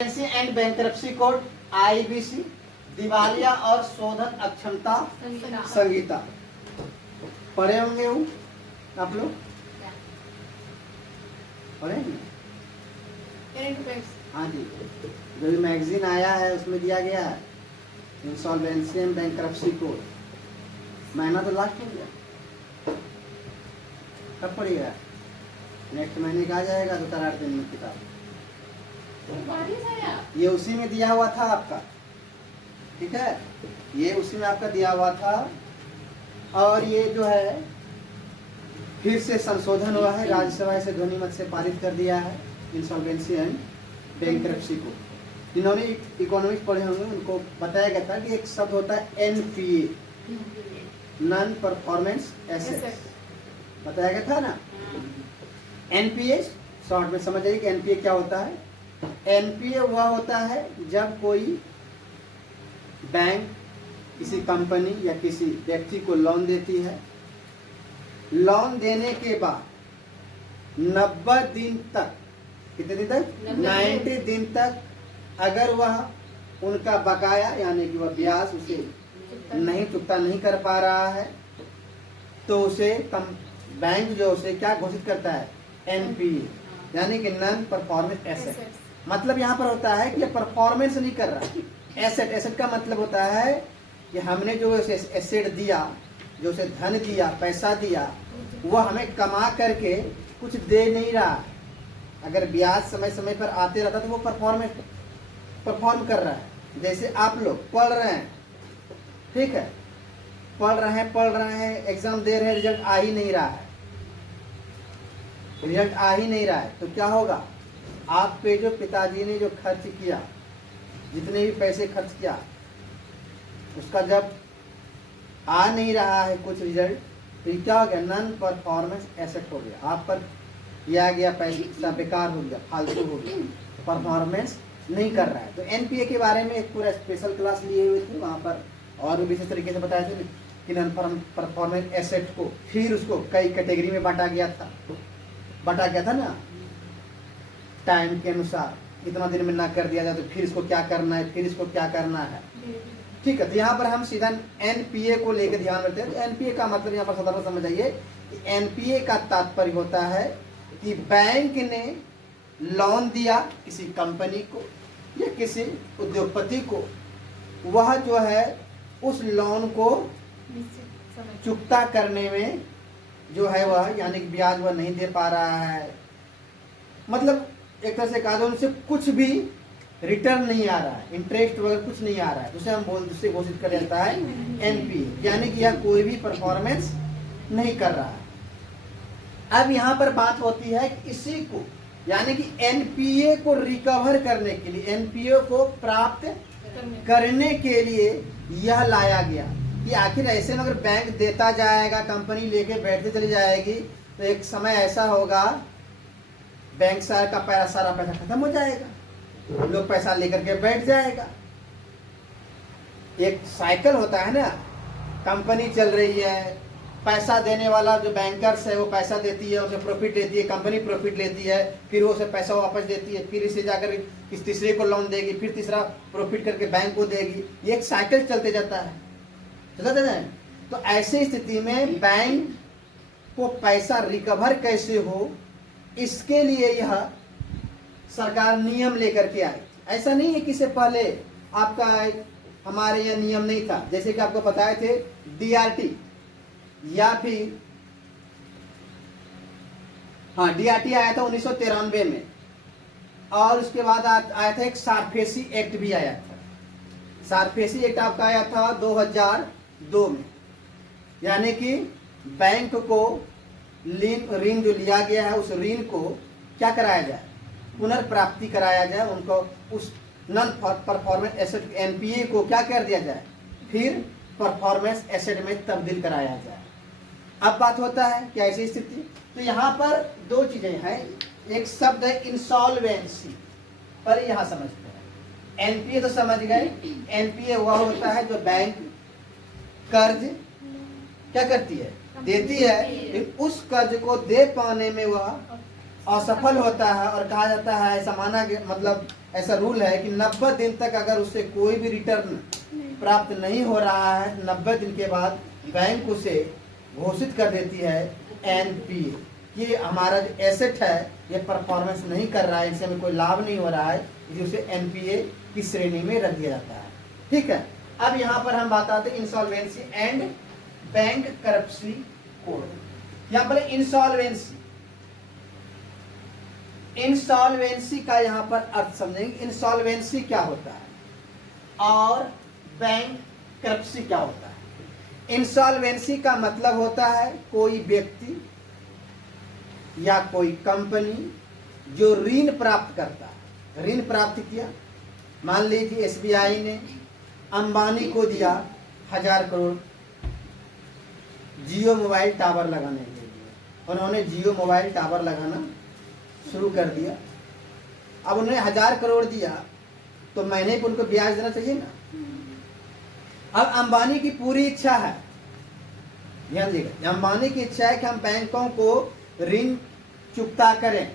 And bankruptcy code IBC, दिवालिया और शोधन अक्षमता संहिता पढ़े होंगे वो आप लोग? पढ़े हाँ जी। जो भी मैगजीन आया है उसमें दिया गया है इंसॉल्वेंसी एंड बैंक्रप्सी कोड। महीना तो लास्ट हो गया, कब पढ़िएगा? नेक्स्ट महीने का आ जाएगा 2-8 दिन में किताब। ये उसी में दिया हुआ था आपका, ठीक है, ये उसी में आपका दिया हुआ था। और ये जो है फिर से संशोधन हुआ है, राज्यसभा से ध्वनिमत से पारित कर दिया है इंसॉल्वेंसी एंड बैंक्रप्सी को। जिन्होंने इकोनॉमिक्स पढ़े होंगे उनको बताया गया था कि एक शब्द होता है एनपीए, नॉन परफॉर्मेंस एसेट्स, बताया गया था ना। एनपीए शॉर्ट में समझ आइए कि एनपीए क्या होता है। एनपीए वह होता है जब कोई बैंक किसी कंपनी या किसी व्यक्ति को लोन देती है, लोन देने के बाद 90 दिन तक, कितने दिन तक? 90 दिन तक अगर वह उनका बकाया यानी कि वह ब्याज उसे नहीं चुकता नहीं कर पा रहा है तो उसे बैंक जो उसे क्या घोषित करता है? एनपीए यानी कि नॉन परफॉर्मेंस एसेट। मतलब यहाँ पर होता है कि परफॉर्मेंस नहीं कर रहा। एसेट, एसेट का मतलब होता है कि हमने जो उसे एसेट दिया, जो उसे धन दिया, पैसा दिया, वह हमें कमा करके कुछ दे नहीं रहा। अगर ब्याज समय समय पर आते रहता तो वो परफॉर्म कर रहा है। जैसे आप लोग पढ़ रहे हैं, ठीक है, पढ़ रहे हैं, एग्जाम दे रहे हैं, रिजल्ट आ ही नहीं रहा है, रिजल्ट आ ही नहीं रहा है तो क्या होगा? आप पे जो पिताजी ने जो खर्च किया, जितने भी पैसे खर्च किया, उसका जब आ नहीं रहा है कुछ रिजल्ट तो क्या हो गया? नॉन परफॉर्मेंस एसेट हो गया। आप पर किया गया पैसा बेकार हो गया, फालतू हो गया, परफॉर्मेंस नहीं कर रहा है। तो एनपीए के बारे में एक पूरा स्पेशल क्लास लिए हुए थे, वहाँ पर और भी विशेष तरीके से बताए थे कि नॉन परफॉर्मेंस एसेट को फिर उसको कई कैटेगरी में बांटा गया था ना, टाइम के अनुसार। इतना दिन में ना कर दिया जाए तो फिर इसको क्या करना है, फिर इसको क्या करना है, ठीक है। तो यहाँ पर हम सीधा एनपीए को लेकर ध्यान रखते हैं। तो एनपीए का मतलब यहाँ पर साधारण समझ आइए कि एनपीए का तात्पर्य होता है कि बैंक ने लोन दिया किसी कंपनी को या किसी उद्योगपति को, वह जो है उस लोन को चुकता करने में जो है वह यानी कि ब्याज वह नहीं दे पा रहा है, मतलब एक तरह से कहा तो उनसे कुछ भी रिटर्न नहीं आ रहा है, इंटरेस्ट वगैरह कुछ नहीं आ रहा है, उसे हम उसे घोषित कर देता है एनपीए, यानी कि यह कोई भी परफॉर्मेंस नहीं कर रहा है। अब यहाँ पर बात होती है कि इसी को यानी कि एनपीए को रिकवर करने के लिए, एनपीए को प्राप्त करने के लिए यह लाया गया कि आखिर ऐसे में अगर बैंक देता जाएगा, कंपनी लेके बैठते चली जाएगी तो एक समय ऐसा होगा बैंक का सारा पैसा खत्म हो जाएगा, लोग पैसा लेकर के बैठ जाएगा। एक साइकिल होता है ना, कंपनी चल रही है, पैसा देने वाला जो बैंकर्स है वो पैसा देती है, उसे प्रॉफिट देती है, कंपनी प्रॉफिट लेती है, फिर वो उसे पैसा वापस देती है, फिर इसे जाकर किस तीसरे को लोन देगी, फिर तीसरा प्रॉफिट करके बैंक को देगी। ये एक साइकिल चलते जाता है, चलता जाए। तो ऐसी स्थिति में बैंक को पैसा रिकवर कैसे हो, इसके लिए यह सरकार नियम लेकर के आई। ऐसा नहीं है कि इससे पहले आपका हमारे यहाँ नियम नहीं था, जैसे कि आपको बताए थे डीआरटी या फिर हाँ डीआरटी आया था 1993 में, और उसके बाद आया था एक सारफेसी एक्ट भी आया था। सारफेसी एक्ट आपका आया था 2002 में, यानी कि बैंक को ऋण जो लिया गया है उस ऋण को क्या कराया जाए? पुनर्प्राप्ति कराया जाए, उनको उस नॉन परफॉर्मेंस एसेट एनपीए को क्या कर दिया जाए? फिर परफॉर्मेंस एसेट में तब्दील कराया जाए। अब बात होता है कि ऐसी स्थिति, तो यहाँ पर दो चीजें हैं, एक शब्द है इंसॉल्वेंसी, पर यहाँ समझते हैं। एनपीए तो समझ गए, एनपीए वह होता है जो बैंक कर्ज क्या करती है? देती है, लेकिन उस कर्ज को दे पाने में वह असफल होता है और कहा जाता है, ऐसा माना गया, मतलब ऐसा रूल है कि 90 दिन तक अगर उससे कोई भी रिटर्न प्राप्त नहीं हो रहा है, 90 दिन के बाद बैंक उसे घोषित कर देती है एनपीए कि हमारा जो एसेट है ये परफॉर्मेंस नहीं कर रहा है, इससे हमें कोई लाभ नहीं हो रहा है, इसलिए उसे एनपीए की श्रेणी में रख दिया जाता है। ठीक है, अब यहाँ पर हम बात आते हैं इंसॉल्वेंसी एंड बैंक करप्सी कोड। यहाँ पर इंसॉल्वेंसी, इंसॉल्वेंसी का यहाँ पर अर्थ समझेंगे। इंसॉल्वेंसी क्या होता है और बैंक करप्सी क्या होता है। इंसॉल्वेंसी का मतलब होता है कोई व्यक्ति या कोई कंपनी जो ऋण प्राप्त करता है, ऋण प्राप्त किया, मान लीजिए एसबीआई ने अंबानी को दिया 1000 करोड़ जियो मोबाइल टावर लगाने के लिए, उन्होंने जियो मोबाइल टावर लगाना शुरू कर दिया। अब उन्हें 1000 करोड़ दिया तो महीने पर उनको ब्याज देना चाहिए ना। अब अंबानी की पूरी इच्छा है, ध्यान दीजिएगा, अंबानी की इच्छा है कि हम बैंकों को ऋण चुकता करें,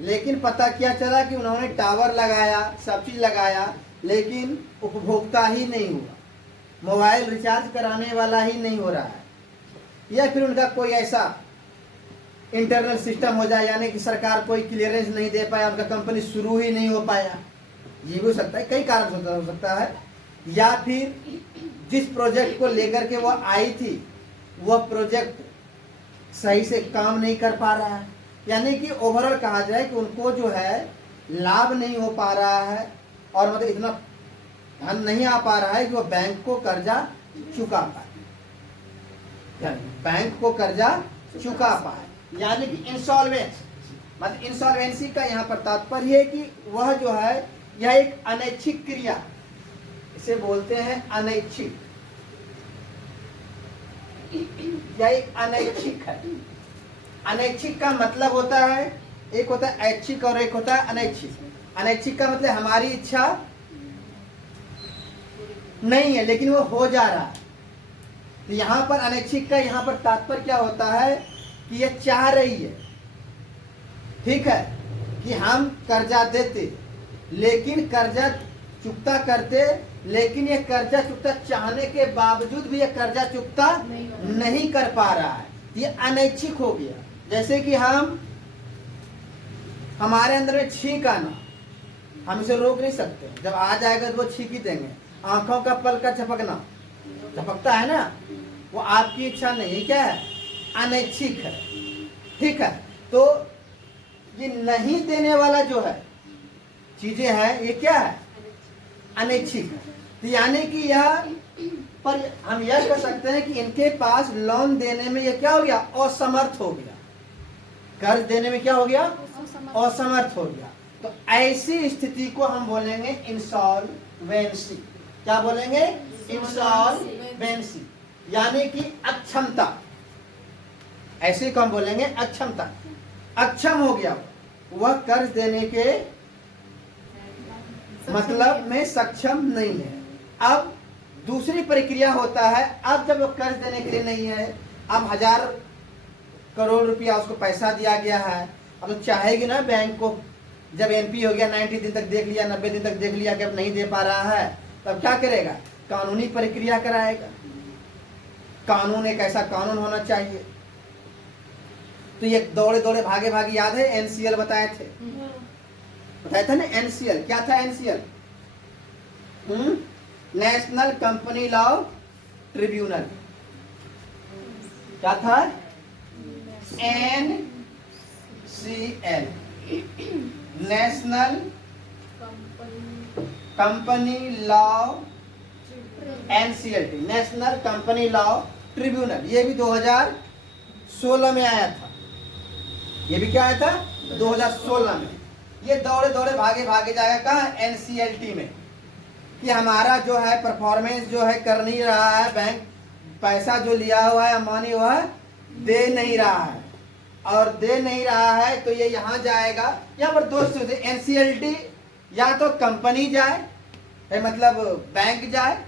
लेकिन पता क्या चला कि उन्होंने टावर लगाया, सब चीज लगाया, लेकिन उपभोक्ता ही नहीं हुआ, मोबाइल रिचार्ज कराने वाला ही नहीं हो रहा है, या फिर उनका कोई ऐसा इंटरनल सिस्टम हो जाए, यानी कि सरकार कोई क्लियरेंस नहीं दे पाया, उनका कंपनी शुरू ही नहीं हो पाया, ये भी हो सकता है, कई कारण से हो सकता है। या फिर जिस प्रोजेक्ट को लेकर के वो आई थी वह प्रोजेक्ट सही से काम नहीं कर पा रहा है, यानी कि ओवरऑल कहा जाए कि उनको जो है लाभ नहीं हो पा रहा है, और मतलब इतना धन नहीं आ पा रहा है कि वो बैंक को कर्जा चुका पाए, बैंक को कर्जा चुका पाए, यानी कि इंसॉल्वेंस। मतलब इंसॉल्वेंसी का यहाँ पर तात्पर्य है कि वह जो है यह एक अनैच्छिक क्रिया, इसे बोलते हैं अनैच्छिक, यह एक अनैच्छिक है। अनैच्छिक का मतलब होता है, एक होता है ऐच्छिक और एक होता है अनैच्छिक। अनैच्छिक का मतलब हमारी इच्छा नहीं है लेकिन वो हो जा रहा है। तो यहाँ पर अनैच्छिक का यहाँ पर तात्पर्य क्या होता है कि ये चाह रही है, ठीक है, कि हम कर्जा देते लेकिन कर्जा चुकता करते, लेकिन ये कर्जा चुकता चाहने के बावजूद भी ये कर्जा चुकता नहीं कर पा रहा है, ये अनैच्छिक हो गया। जैसे कि हमारे अंदर में छींक आना, हम इसे रोक नहीं सकते, जब आ जाएगा तो वो छींक ही देंगे। आंखों का पल का झपकना, झपकता है ना, वो आपकी इच्छा नहीं है, क्या है, अनैच्छिक है, ठीक है। तो ये नहीं देने वाला जो है चीजें हैं, ये क्या है, अनैच्छिक है। तो यानी कि यह पर हम यह कह सकते हैं कि इनके पास लोन देने में ये क्या हो गया, असमर्थ हो गया, कर्ज देने में क्या हो गया, असमर्थ हो गया। तो ऐसी स्थिति को हम बोलेंगे इंसॉल्वेंसी। क्या बोलेंगे, इंसॉल्वेंसी, यानी कि अक्षमता, ऐसे को हम बोलेंगे अक्षमता। अक्षम हो गया, वह कर्ज देने के मतलब में सक्षम नहीं है। अब दूसरी प्रक्रिया होता है, अब जब वो कर्ज देने के लिए नहीं है, अब 1000 करोड़ रुपया उसको पैसा दिया गया है, अब तो चाहेगी ना बैंक को, जब एनपी हो गया, 90 दिन तक देख लिया, 90 दिन तक देख लिया कि अब नहीं दे पा रहा है, तब क्या करेगा, कानूनी प्रक्रिया कराएगा। कानून एक ऐसा कानून होना चाहिए। तो ये दौड़े दौड़े भागे भागे, याद है एनसीएल बताए थे, बताया था ना एनसीएल, क्या था NCL, national company law tribunal, क्या था, NCL, national company law, NCLT, national company law tribunal. ये भी 2016 में आया था, ये भी क्या आया था, 2016 में। ये दौड़े दौड़े भागे भागे जाएगा कहाँ, एनसीएलटी में, कि हमारा जो है परफॉर्मेंस जो है कर नहीं रहा है, बैंक पैसा जो लिया हुआ है अंबानी वह दे नहीं रहा है, और दे नहीं रहा है तो ये यहाँ जाएगा। यहाँ पर दो चीजें, एनसीएलटी या तो कंपनी जाए, मतलब बैंक जाए,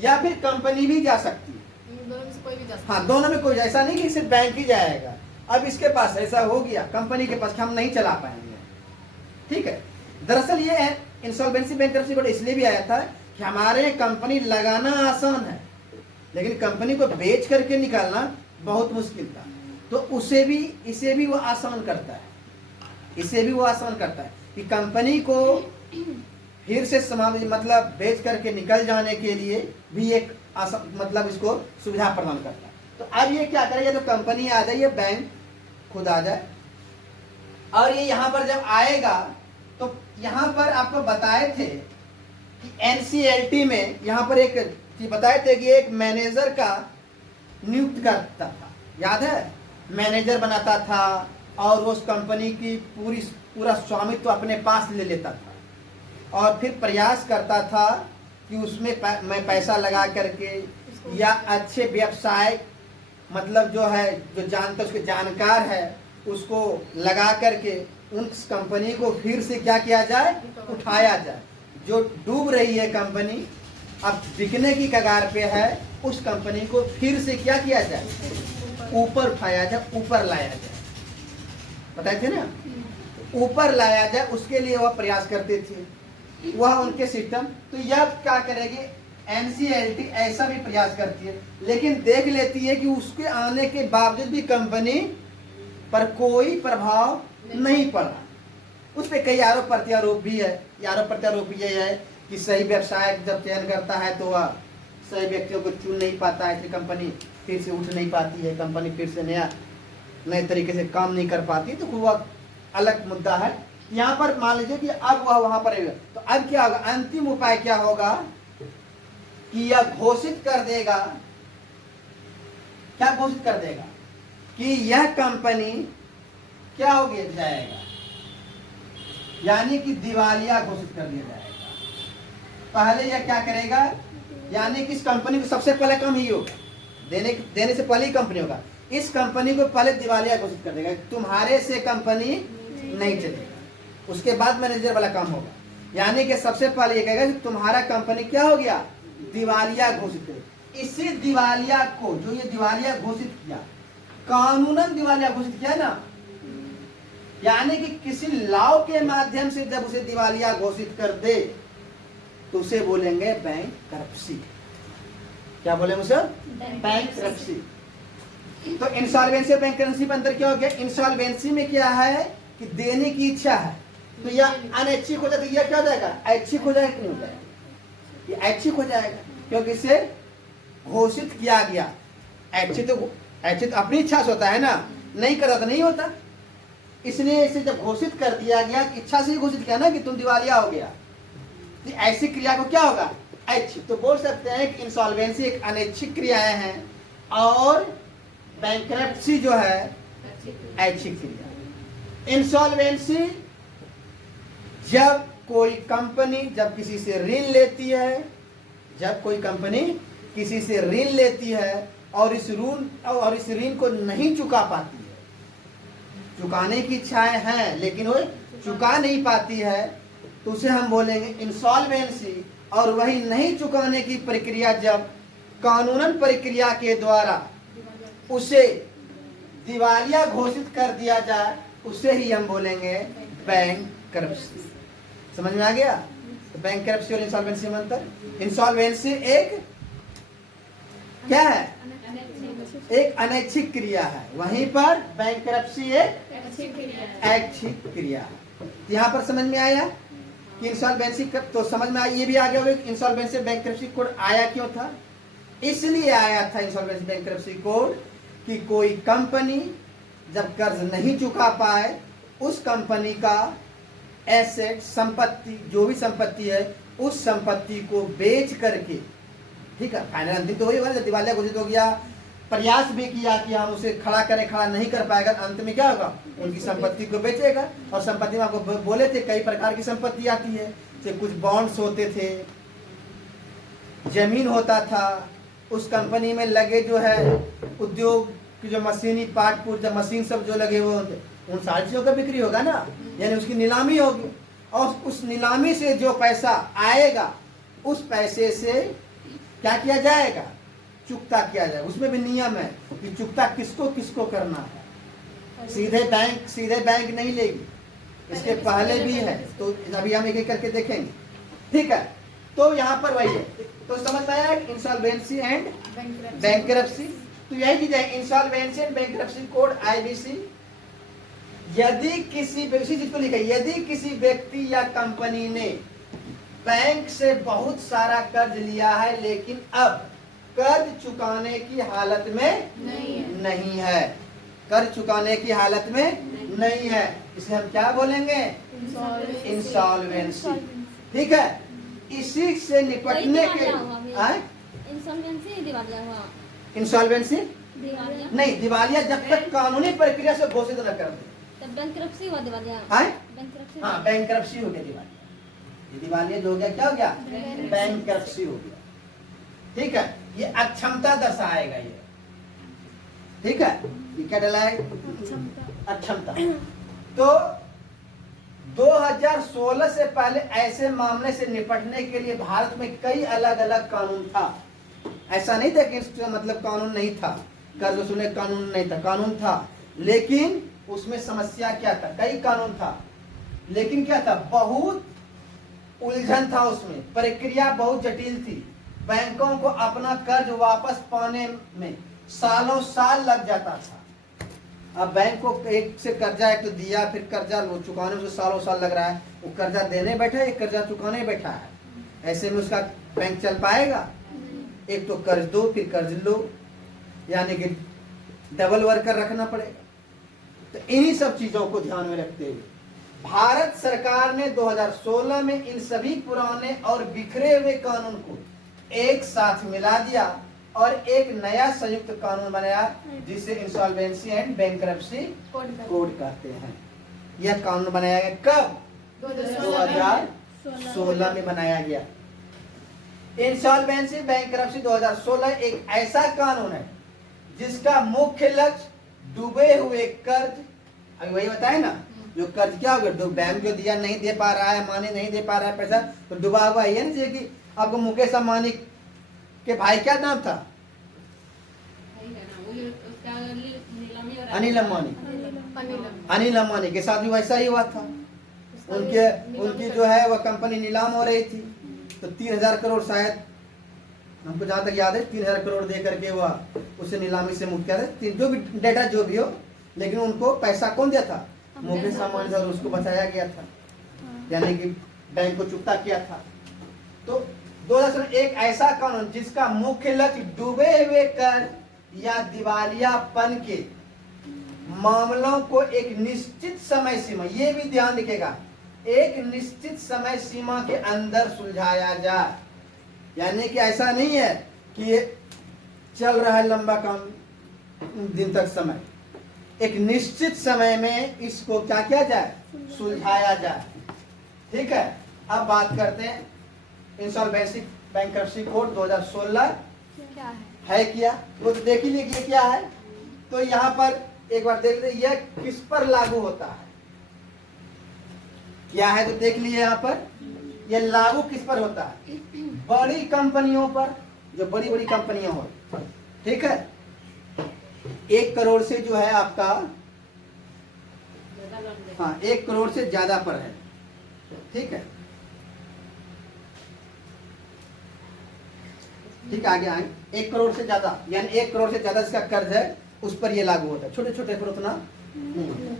या फिर कंपनी भी जा सकती है, दोनों में से कोई भी जा सकता है। हाँ दोनों में कोई, ऐसा नहीं कि सिर्फ बैंक ही जाएगा, अब इसके पास ऐसा हो गया कंपनी के पास कि हम नहीं चला पाएंगे, ठीक है। दरअसल ये है इंसॉल्वेंसी बैंकरप्सी कोड इसलिए भी आया था कि हमारे कंपनी लगाना आसान है लेकिन कंपनी को बेच करके निकालना बहुत मुश्किल था, तो इसे भी वो आसान करता है, इसे भी वो आसान करता है कि कंपनी को फिर से मतलब बेच करके निकल जाने के लिए भी एक मतलब इसको सुविधा प्रदान करता है। तो अब ये क्या करेगा, तो कंपनी आ जाए, बैंक खुद आ जाए और ये यहाँ पर जब आएगा तो यहाँ पर आपको बताए थे कि एनसीएलटी में यहाँ पर एक चीज बताए थे कि एक मैनेजर का नियुक्त करता था, याद है, मैनेजर बनाता था और उस कंपनी की पूरा स्वामित्व अपने पास ले लेता था और फिर प्रयास करता था कि उसमें मैं पैसा लगा करके या अच्छे व्यवसाय मतलब जो है जो जानता उसके जानकार है उसको लगा करके उस कंपनी को फिर से क्या किया जाए, उठाया जाए। जो डूब रही है कंपनी, अब बिकने की कगार पे है, उस कंपनी को फिर से क्या किया जाए, ऊपर उठाया जाए, ऊपर लाया जाए, बताए थे ना, ऊपर लाया जाए, उसके लिए वह प्रयास करते थे, वह उनके सिस्टम। तो यह क्या करेगी, एनसीएलटी ऐसा भी प्रयास करती है लेकिन देख लेती है कि उसके आने के बावजूद भी कंपनी पर कोई प्रभाव नहीं पड़ा, उस पर कई आरोप प्रत्यारोप भी है। आरोप प्रत्यारोप ये है कि सही व्यवसाय जब चयन करता है तो वह सही व्यक्तियों को चुन नहीं पाता है, इसलिए कंपनी फिर से उठ नहीं पाती है, कंपनी फिर से नए तरीके से काम नहीं कर पाती, तो वह अलग मुद्दा है। यहाँ पर मान लीजिए कि अब वह वहां पर है, तो अब क्या होगा, अंतिम उपाय क्या होगा कि यह घोषित कर देगा, क्या घोषित कर देगा कि यह कंपनी क्या हो गया जाएगा, यानी कि दिवालिया घोषित कर दिया जाएगा। पहले यह क्या करेगा, यानी कि इस कंपनी को सबसे पहले काम ही होगा, देने से पहले ही कंपनी होगा, इस कंपनी को पहले दिवालिया घोषित कर देगा, तुम्हारे से कंपनी नहीं चलेगा, उसके बाद मैनेजर वाला काम होगा। यानी कि सबसे पहले ये कहेगा कि तुम्हारा कंपनी क्या हो गया, दिवालिया घोषित कर। इसी दिवालिया को, जो ये दिवालिया घोषित किया, कानूनन दिवालिया घोषित किया ना, यानी कि किसी लॉ के माध्यम से जब उसे दिवालिया घोषित कर दे तो उसे बोलेंगे बैंकरप्सी। क्या बोलेंगे उसे, बैंकरप्सी। तो इंसॉल्वेंसी और बैंकरप्सी में अंतर क्या हो गया, इंसॉल्वेंसी में क्या है कि देने की इच्छा है, तो यह अनैच्छिक हो जाता है, यह क्या हो जाएगा, ऐच्छिक हो जाएगा, नहीं हो जाएगा, ये ऐच्छिक हो जाएगा क्योंकि इसे घोषित किया गया। ऐच्छिक अपनी इच्छा से होता है ना, नहीं करा तो नहीं होता, इसलिए इसे जब घोषित कर दिया गया, इच्छा से ही घोषित किया ना कि तुम दिवालिया हो गया, तो ऐसी क्रिया को क्या होगा, ऐच्छिक। तो बोल सकते हैं कि इंसॉल्वेंसी एक अनैच्छिक क्रियाएं हैं और बैंकरप्सी जो है ऐच्छिक क्रिया। इंसॉल्वेंसी जब कोई कंपनी जब किसी से ऋण लेती है, जब कोई कंपनी किसी से ऋण लेती है और इस ऋण को नहीं चुका पाती है, चुकाने की इच्छाएं हैं लेकिन वो चुका नहीं पाती है, तो उसे हम बोलेंगे इंसॉल्वेंसी। और वही नहीं चुकाने की प्रक्रिया जब कानूनन प्रक्रिया के द्वारा उसे दिवालिया घोषित कर दिया जाए, उसे ही हम बोलेंगे बैंकरप्सी। समझ में आ गया, तो बैंकरप्सी और इंसॉल्वेंसी में अंतर। इंसॉल्वेंसी एक क्या है, एक अनैच्छिक क्रिया है, वहीं पर बैंकरप्सी एक ऐच्छिक क्रिया है। यहाँ पर समझ में आया कि इंसॉल्वेंसी तो समझ में आया, ये भी आ गया होगा इंसॉल्वेंसी बैंकरप्सी कोड आया क्यों था। इसलिए आया था इंसॉल्वेंसी बैंकरप्सी कोड कि कोई कंपनी जब कर्ज नहीं चुका पाए, उस कंपनी का एसेट, संपत्ति, जो भी संपत्ति है, उस संपत्ति को बेच करके, ठीक है, फाइनल अंतिम तो वही होगा, दिवालिया घोषित हो गया, प्रयास भी किया कि हम उसे खड़ा करें, खड़ा नहीं कर पाएगा, अंत में क्या होगा, उनकी संपत्ति को बेचेगा। और संपत्ति में आपको बोले थे कई प्रकार की संपत्ति आती है, जैसे कुछ बॉन्ड्स होते थे, जमीन होता था, उस कंपनी में लगे जो है उद्योग की जो मशीनी पार्ट पुर्जा मशीन सब जो लगे हुए होते, उन सारी चीजों का बिक्री होगा ना, यानी उसकी नीलामी होगी, और उस नीलामी से जो पैसा आएगा उस पैसे से क्या किया जाएगा, चुकता किया जाएगा। उसमें भी नियम है कि चुकता किसको किसको करना है, सीधे बैंक नहीं लेगी, इसके पहले भी है। तो अभी हम एक एक करके देखेंगे, ठीक है। तो यहाँ पर वही है, तो समझ में आया इंसॉल्वेंसी एंड बैंकरप्सी। तो यही चीज है, insolvency and bankruptcy code IBC। यदि किसी चीज को लिखा, यदि किसी व्यक्ति या कंपनी ने बैंक से बहुत सारा कर्ज लिया है लेकिन अब कर्ज चुकाने की हालत में नहीं है, कर्ज चुकाने की हालत में नहीं है, इसे हम क्या बोलेंगे? इंसॉल्वेंसी। ठीक है। इसी से निपटने के इंसॉल्वेंसी नहीं, दिवालिया जब तक कानूनी प्रक्रिया से घोषित न कर दे, बैंकरप्सी हुआ दिवालिया। हाँ, बैंकरप्सी हो गया दिवालिया। ये दिवालिया जो हो गया, क्या हो गया? बैंकरप्सी हो गया। ठीक है, ये अक्षमता दर्शाएगा ये। ठीक है, ये क्या डलाएगा? अक्षमता। तो 2016 से पहले ऐसे मामले से निपटने के लिए भारत में कई अलग अलग कानून था। ऐसा नहीं था कि मतलब कानून नहीं था, कर्ज वसूलने कानून नहीं था, कानून था, लेकिन उसमें समस्या क्या था? कई कानून था, लेकिन क्या था? बहुत उलझन था उसमें, प्रक्रिया बहुत जटिल थी। बैंकों को अपना कर्ज वापस पाने में सालों साल लग जाता था। अब बैंक को एक से कर्जा एक तो दिया, फिर कर्जा चुकाने में सालों साल लग रहा है। वो कर्जा देने बैठा है, एक कर्जा चुकाने बैठा है। ऐसे में उसका बैंक चल पाएगा? एक तो कर्ज दो, फिर कर्ज लो, यानी कि डबल वर्कर रखना पड़ेगा। तो इन्हीं सब चीजों को ध्यान में रखते हुए भारत सरकार ने 2016 में इन सभी पुराने और बिखरे हुए कानून को एक साथ मिला दिया और एक नया संयुक्त कानून बनाया, जिसे इंसॉल्वेंसी एंड बैंकरप्सी कोड कहते हैं। यह कानून बनाया गया कब? 2016 में बनाया गया। इंसॉल्वेंसी बैंकरप्सी 2016 एक ऐसा कानून है जिसका मुख्य लक्ष्य डूबे हुए कर्ज, अभी वही बताए ना, जो कर्ज क्या हो गया, बैंक जो दिया नहीं दे पा रहा है, मानी नहीं दे पा रहा है पैसा, तो डूबा हुआ है। ना, कि आपको मुकेश अंबानी के भाई क्या नाम था? अनिल अंबानी। अनिल अंबानी के साथ भी वैसा ही हुआ था। उनकी जो है वह कंपनी नीलाम हो रही थी, तो 3000 करोड़ शायद, हमको जहां तक याद है 3000 करोड़ दे करके वह उसे नीलामी से मुक्त किया था। जो भी डेटा जो भी हो, लेकिन उनको पैसा कौन दिया था? मुकेश अंबानी, और उसको बचाया गया था, यानी कि बैंक को चुकता किया था। तो 2016 एक ऐसा कानून जिसका मुख्य लक्ष्य डूबे हुए कर्ज या दिवालियापन के मामलों को एक निश्चित समय सीमा, ये भी ध्यान रखिएगा, एक निश्चित समय सीमा के अंदर सुलझाया जाए। यानी कि ऐसा नहीं है कि ये चल रहा है लंबा काम दिन तक समय, एक निश्चित समय में इसको क्या किया जाए? सुलझाया जाए। ठीक है। अब बात करते हैं इंसॉल्वेंसी बैंकरप्सी कोड 2016 क्या है क्या? वो तो देख ही लीजिए क्या है। तो यहाँ पर एक बार देख लीजिए यह किस पर लागू होता है, क्या है, तो देख लीजिए यहाँ पर यह लागू किस पर होता है? बड़ी कंपनियों पर, जो बड़ी बड़ी कंपनियां हो। ठीक है, 1 करोड़ से जो है आपका, हाँ 1 करोड़ से ज्यादा पर है। ठीक है, ठीक, आगे आए। 1 करोड़ से ज्यादा, यानी 1 करोड़ से ज्यादा इसका कर्ज है, उस पर यह लागू होता है। छोटे छोटे पर उतना नहीं।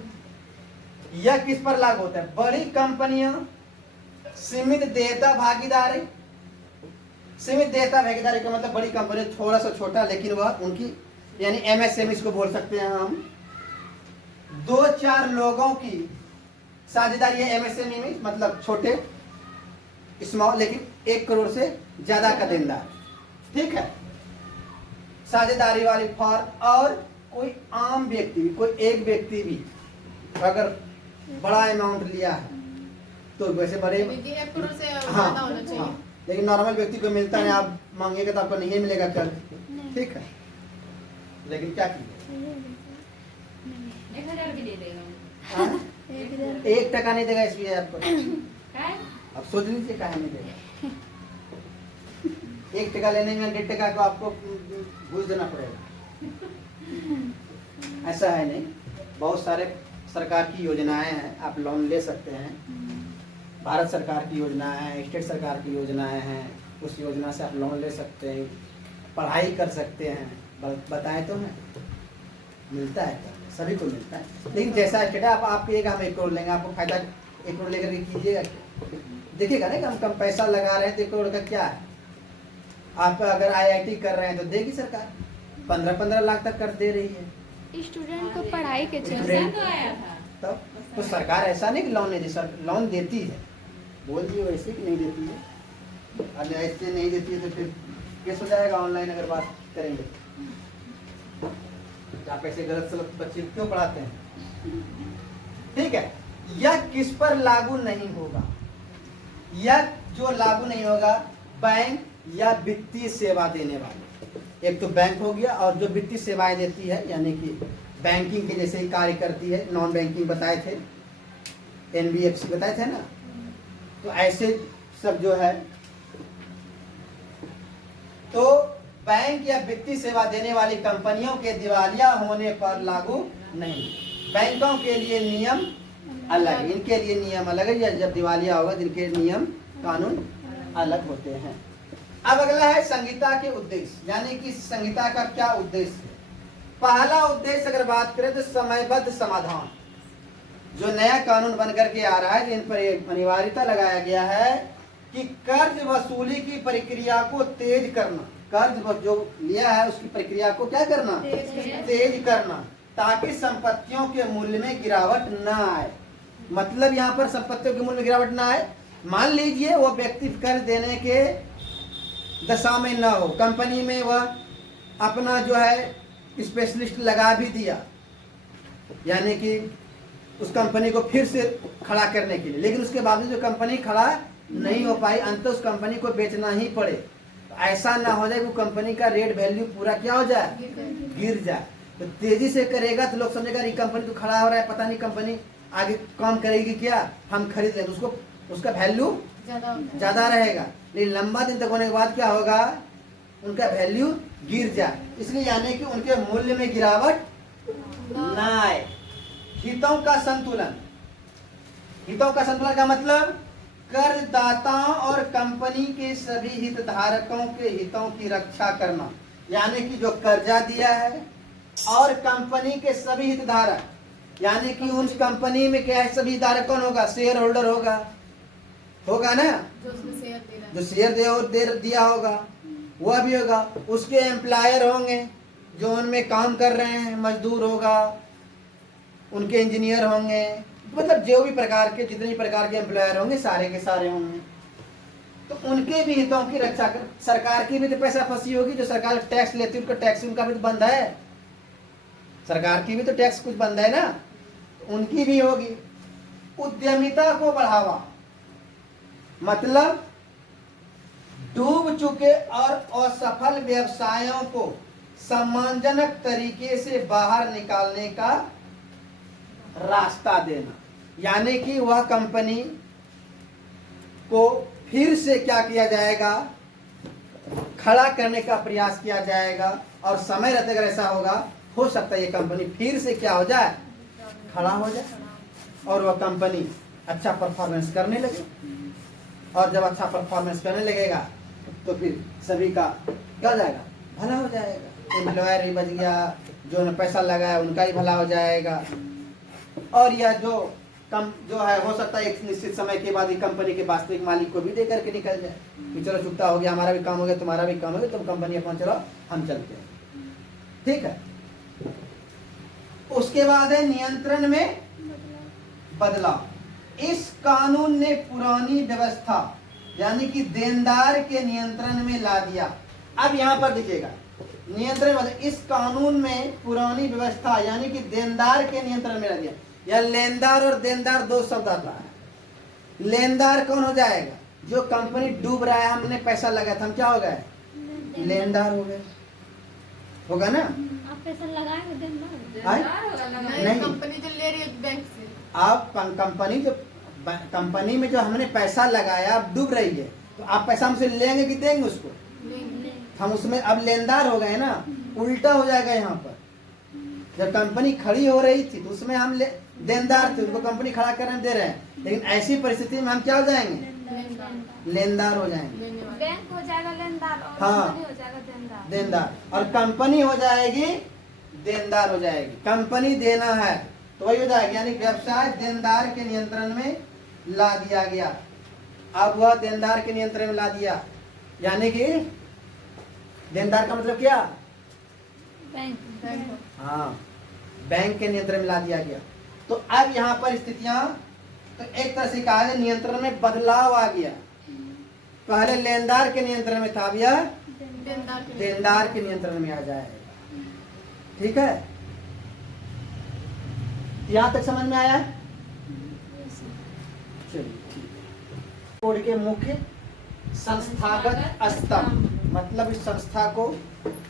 यह किस पर लागू होता है? बड़ी कंपनियां, सीमित देयता भागीदारी। सीमित देयता भागीदारी का मतलब बड़ी कंपनी थोड़ा सा छोटा, लेकिन वह उनकी, यानी MSME इसको बोल सकते हैं हम, 2-4 लोगों की साझेदारी है। MSME में मतलब छोटे, स्मॉल, लेकिन 1 करोड़ से ज्यादा का देनदार। ठीक है, साझेदारी वाली फर्म और कोई आम व्यक्ति भी, कोई एक व्यक्ति भी अगर बड़ा अमाउंट लिया है तो वैसे बड़े 1 करोड़ से हाँ, ज्यादा होना चाहिए। हाँ, लेकिन नॉर्मल व्यक्ति को मिलता है, आप मांगेगा तो आपको नहीं मिलेगा कर्ज। ठीक है, लेकिन क्या कीजिए, 1000 भी दे देगा। हाँ? 1 टका नहीं देगा SBI आपको। अब सोच लीजिए काहे नहीं देगा। 1 टका लेने में 1.5 टका को आपको घूस देना पड़ेगा। ऐसा है नहीं, बहुत सारे सरकार की योजनाएं हैं, आप लोन ले सकते हैं। भारत सरकार की योजनाएं हैं, स्टेट सरकार की योजनाएं हैं, उस योजना से आप लोन ले सकते हैं, पढ़ाई कर सकते हैं। बताएं तो हैं, मिलता है क्या? सभी को मिलता है, लेकिन जैसा स्टेट है आप कहिएगा हम 1 करोड़ लेंगे, आपको फायदा 1 करोड़ लेकर के कीजिएगा क्या? देखिएगा ना कि हम कम पैसा लगा रहे हैं तो 1 करोड़ का क्या है। आप अगर IIT कर रहे हैं तो देगी सरकार 15-15 लाख तक कर दे रही है स्टूडेंट को पढ़ाई के स्टूडेंट। चलते तो आया था। तब तो सरकार ऐसा नहीं कि लोन नहीं देती, लोन देती है। बोल दिए वैसे कि नहीं देती है, अगर ऐसे नहीं देती है तो फिर केस हो जाएगा ऑनलाइन अगर बात करेंगे। आप ऐसे गलत सलत बच्चे क्यों पढ़ाते हैं? ठीक है, यह किस पर लागू नहीं होगा? यह जो लागू नहीं होगा, बैंक या वित्तीय सेवा देने वाले। एक तो बैंक हो गया, और जो वित्तीय सेवाएं देती है यानी कि बैंकिंग के जैसे ही कार्य करती है, नॉन बैंकिंग बताए थे, NBFC बताए थे ना, तो ऐसे सब जो है, तो बैंक या वित्तीय सेवा देने वाली कंपनियों के दिवालिया होने पर लागू नहीं। बैंकों के लिए नियम अलग, इनके लिए नियम अलग है, या जब दिवालिया होगा इनके नियम कानून अलग होते हैं। अब अगला है संहिता के उद्देश्य, यानी कि संहिता का क्या उद्देश्य है। पहला उद्देश्य अगर बात करें तो समयबद्ध समाधान। जो नया कानून बनकर के आ रहा है, जिन पर अनिवार्यता लगाया गया है कि कर्ज वसूली की प्रक्रिया को तेज करना, कर्ज जो लिया है उसकी प्रक्रिया को क्या करना, तेज करना, ताकि संपत्तियों के मूल्य में गिरावट न आए। मतलब यहाँ पर संपत्तियों के मूल्य में गिरावट ना आए। मान लीजिए वो व्यक्ति कर्ज देने के दशा में न हो, कंपनी में वह अपना जो है स्पेशलिस्ट लगा भी दिया, यानी कि उस कंपनी को फिर से खड़ा करने के लिए, लेकिन उसके बावजूद जो कंपनी खड़ा नहीं हो पाई, अंत उस कंपनी को बेचना ही पड़े। तो ऐसा ना हो जाए कि कंपनी का रेट वैल्यू पूरा क्या हो जाए, गिर जाए। तो तेजी से करेगा तो लोग समझेगा ये कंपनी तो खड़ा हो रहा है, पता नहीं कंपनी आगे काम करेगी क्या, हम खरीद लें, तो उसको उसका वैल्यू ज्यादा रहेगा। लेकिन लंबा दिन तक होने के बाद क्या होगा, उनका वैल्यू गिर जाए। इसलिए यानी कि उनके मूल्य में गिरावट ना आए। हितों का संतुलन, हितों का संतुलन का मतलब कर्जदाताओं और कंपनी के सभी हितधारकों के हितों की रक्षा करना, यानी कि जो कर्जा दिया है और कंपनी के सभी हितधारक, यानी कि उस कंपनी में क्या है, सभी हितधारक कौन होगा, शेयर होल्डर होगा ना, जो शेयर दिया होगा वह भी होगा, उसके एम्प्लॉयर होंगे जो उनमें काम कर रहे हैं, मजदूर होगा, उनके इंजीनियर होंगे, मतलब जो भी प्रकार के जितने प्रकार के एम्प्लॉयर होंगे सारे के सारे होंगे। तो उनके भी हितों की रक्षा कर, सरकार की भी तो पैसा फंसी होगी, जो सरकार टैक्स लेती है उनका टैक्स उनका भी तो बंद है, सरकार की भी तो टैक्स कुछ बंद है ना, तो उनकी भी होगी। उद्यमिता को बढ़ावा, मतलब डूब चुके और असफल व्यवसायों को सम्मानजनक तरीके से बाहर निकालने का रास्ता देना, यानी कि वह कंपनी को फिर से क्या किया जाएगा, खड़ा करने का प्रयास किया जाएगा, और समय रहते अगर ऐसा होगा, हो सकता है ये कंपनी फिर से क्या हो जाए, खड़ा हो जाए, और वह कंपनी अच्छा परफॉर्मेंस करने लगे। और जब अच्छा परफॉर्मेंस करने लगेगा तो फिर सभी का क्या हो जाएगा, भला हो जाएगा, एम्प्लॉयर भी बच गया, जो ने पैसा लगाया उनका ही भला हो जाएगा, और यह जो है हो सकता है एक निश्चित समय के बाद ये कंपनी के वास्तविक मालिक को भी दे करके निकल जाए कि चलो चुकता हो गया, हमारा भी काम हो गया, तुम्हारा भी काम हो गया, तुम कंपनी अपना चलो हम चलते हैं। ठीक है, उसके बाद है नियंत्रण में बदलाव। इस कानून ने पुरानी व्यवस्था यानी कि देनदार के नियंत्रण में ला दिया। अब यहां पर देखिएगा, नियंत्रण मतलब इस कानून में पुरानी व्यवस्था यानी कि देनदार के नियंत्रण में ला दिया। या लेनदार और देनदार दो शब्द आता है। लेनदार कौन हो जाएगा, जो कंपनी डूब रहा है, हमने पैसा लगाया था, हम क्या हो गए, लेनदार हो गए, होगा ना। आप पैसा लगाएंगे नहीं, कंपनी जो ले रही है बैंक से, आप कंपनी में जो हमने पैसा लगाया अब डूब रही है, तो आप पैसा हमसे लेंगे कि देंगे उसको, हम उसमें अब लेनदार हो गए ना, उल्टा हो जाएगा यहाँ पर। जब कंपनी खड़ी हो रही थी तो उसमें हम देनदार थे, उनको कंपनी खड़ा करने दे रहे हैं, लेकिन ऐसी परिस्थिति में हम क्या हो जाएंगे? लेनदार हो जाएंगे। देने वाले। बैंक हो जाएगा लेनदार और हाँ। कंपनी हो जाएगा देनदार। देनदार, और कंपनी हो जाएगी देनदार हो जाएगी। कंपनी देना है तो वही हो जाएगी, यानी व्यवसाय देनदार के नियंत्रण में ला दिया गया। अब वह देनदार के नियंत्रण में ला दिया, यानी कि देनदार का मतलब क्या? बैंक। बैंक। हाँ, बैंक के नियंत्रण में ला दिया गया। तो अब यहाँ पर स्थितियां तो एक तरह से कहा जाए नियंत्रण में बदलाव आ गया। पहले लेनदार के नियंत्रण में था, अब यह देनदार के देनदार के नियंत्रण में आ जाएगा। ठीक है, यहां तक समझ में आया? चलिए ठीक है। कोड के मुख्य संस्थागत स्तंभ, मतलब इस संस्था को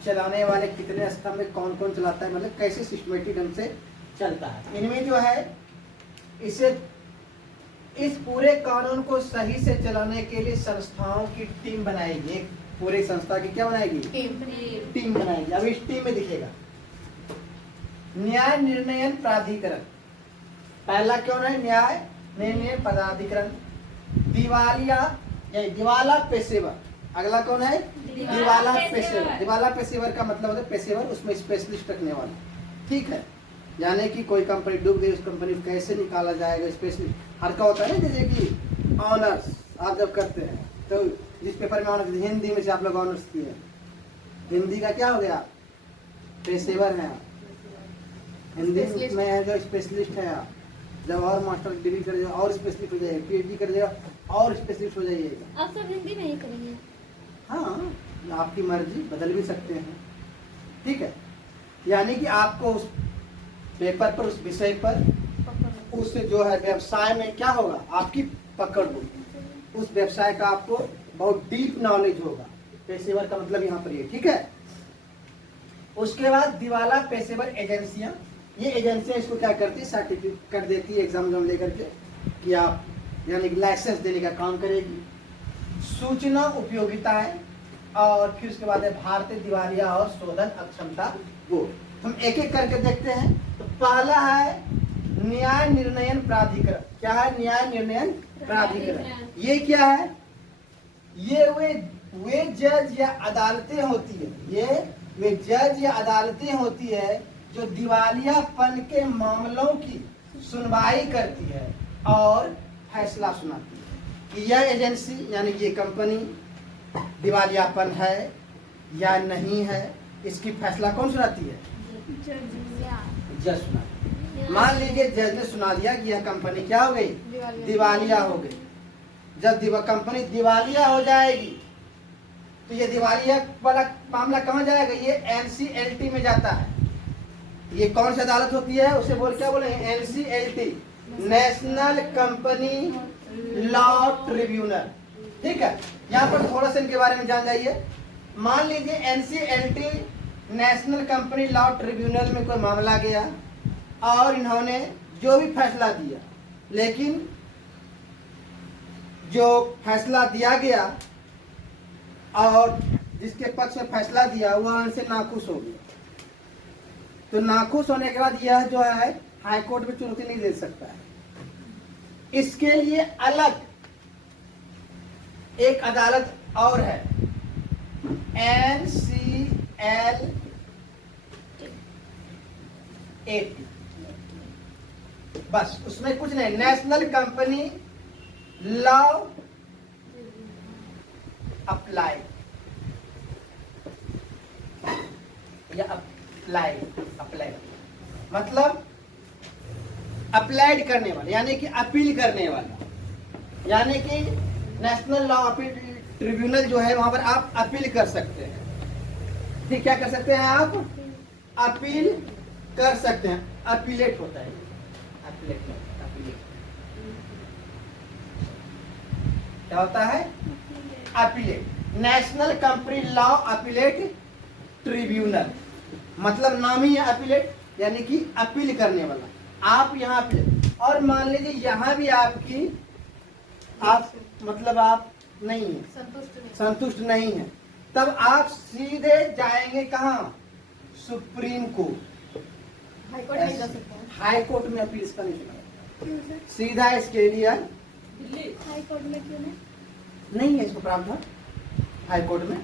चलाने वाले कितने स्तंभ में कौन कौन चलाता है, मतलब कैसे सिस्टमेटिक ढंग से चलता है। इनमें जो है इसे इस पूरे कानून को सही से चलाने के लिए संस्थाओं की टीम बनाएगी। एक पूरे संस्था की क्या बनाएगी? टीम बनाएगी। अब इस टीम में दिखेगा न्याय निर्णयन प्राधिकरण, पहला कौन है? न्याय निर्णय प्राधिकरण। दिवालिया या दिवाला पेशेवर, अगला कौन है? दिवाला पेशेवर। दिवाला पेशेवर का मतलब होता है पेशेवर, उसमें स्पेशलिस्ट रखने वाला। ठीक है, यानी कि कोई कंपनी डूब गई, उस कंपनी को कैसे निकाला जाएगा, स्पेशलिस्ट। हर का होता है ना, जैसे कि ऑनर्स आप जब करते हैं तो जिस पेपर में ऑनर्स, हिंदी में से आप लोग ऑनर्स किए, हिंदी का क्या हो गया? पेशेवर है आप। हिंदी में है जो स्पेशलिस्ट है आप। जब और मास्टर डिग्री करिएगा और स्पेशलिस्ट हो जाइए, पीएचडी करिएगा और स्पेशलिस्ट हो जाइएगा। अब सब हिंदी में ही करेंगे। हाँ, आपकी मर्जी, बदल भी सकते हैं। ठीक है, यानी कि आपको उस पेपर पर, उस विषय पर, उस जो है व्यवसाय में क्या होगा? आपकी पकड़ होगी, उस व्यवसाय का आपको बहुत डीप नॉलेज होगा। पेशेवर का मतलब यहाँ पर ये। ठीक है, उसके बाद दिवाला पेशेवर एजेंसियां, ये एजेंसियां इसको क्या करती है? सर्टिफिकेट कर देती है एग्जाम लेकर के कि आप, यानी कि लाइसेंस देने का काम करेगी। सूचना उपयोगिताएं, और फिर उसके बाद है भारतीय दिवालिया और शोधन अक्षमता बोर्ड। हम एक एक करके देखते हैं। तो पहला है न्याय निर्णयन प्राधिकरण। क्या है? न्याय निर्णयन प्राधिकरण। ये क्या है? ये वे जज या अदालतें होती है, ये वे जज या अदालतें होती है जो दिवालियापन के मामलों की सुनवाई करती है और फैसला सुनाती है कि यह एजेंसी, यानी कि ये कंपनी दिवालियापन है या नहीं है, इसकी फैसला कौन सुनाती है? जज सुनाती है। मान लीजिए जज ने सुना दिया कि यह कंपनी क्या हो गई? दिवालिया हो गई। जब कंपनी दिवालिया हो जाएगी तो ये दिवालिया वाला मामला कहाँ जाएगा? ये एनसीएलटी में जाता है। ये कौन सी अदालत होती है? उसे क्या बोले? NCLT, national company law tribunal. ठीक है, यहाँ पर थोड़ा सा इनके बारे में जान जाइए। मान लीजिए NCLT, national company law tribunal में कोई मामला गया और इन्होंने जो भी फैसला दिया, लेकिन जो फैसला दिया गया और जिसके पक्ष में फैसला दिया वह उनसे नाखुश हो गया, तो नाखुश होने के बाद यह जो है हाई कोर्ट में चुनौती नहीं दे सकता है। इसके लिए अलग एक अदालत और है, NCLAT। बस, उसमें कुछ नहीं, नेशनल कंपनी लॉ अप्लाई या अप्लाई मतलब अप्लाइड करने वाला, यानी कि अपील करने वाला, यानी कि नेशनल लॉ अपील ट्रिब्यूनल जो है वहां पर आप अपील कर सकते हैं। ठीक, क्या कर सकते हैं आप? अपील कर सकते हैं। अपीलेट होता है, अपीलेट क्या होता है? Appellate. National company law appellate tribunal, मतलब नाम ही है अपीलेट, यानी कि अपील करने वाला। आप यहाँ अपील, और मान लीजिए यहाँ भी आपकी आप मतलब आप नहीं है, संतुष्ट नहीं है, तब आप सीधे जाएंगे कहाँ? Supreme court. हाई कोर्ट नहीं जा सकता है। हाई कोर्ट में अपील इसका नहीं चला, क्यों सर? सीधा इसके लिए हाई कोर्ट में क्यों नहीं? नहीं है इसको प्रावधान हाई कोर्ट में।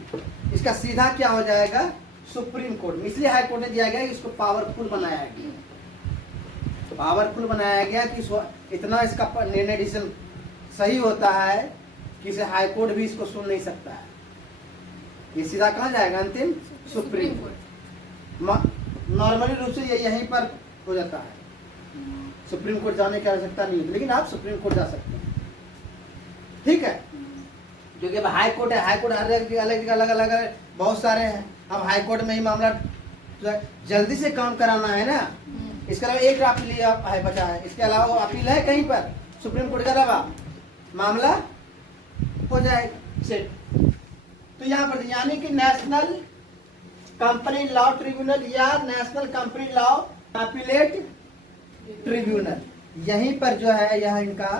इसका सीधा क्या हो जाएगा, सुप्रीम कोर्ट में। इसलिए हाई कोर्ट ने दिया गया कि इसको पावरफुल बनाया गया, पावरफुल बनाया गया कि इतना इसका निर्णय डिसीजन सही होता है कि इसे हाई कोर्ट भी इसको सुन नहीं सकता है। ये सीधा कहाँ जाएगा, अंतिम सुप्रीम कोर्ट। नॉर्मली रूप से ये यहीं पर हो जाता है, सुप्रीम कोर्ट जाने की आवश्यकता नहीं है, लेकिन आप सुप्रीम कोर्ट जा सकते हैं। ठीक है, जो कि अब हाई कोर्ट है, हाई कोर्ट हर जगह अलग अलग अलग बहुत सारे हैं। अब हाई कोर्ट में ही मामला जो है जल्दी से काम कराना है ना, इसके अलावा एक अपील है बचा है, इसके अलावा अपील है कहीं पर सुप्रीम कोर्ट के अलावा, मामला हो जाएगा सेट। तो यहाँ पर यानी कि नेशनल कंपनी लॉ ट्रिब्यूनल या national company law appellate tribunal, यहीं पर जो है यह इनका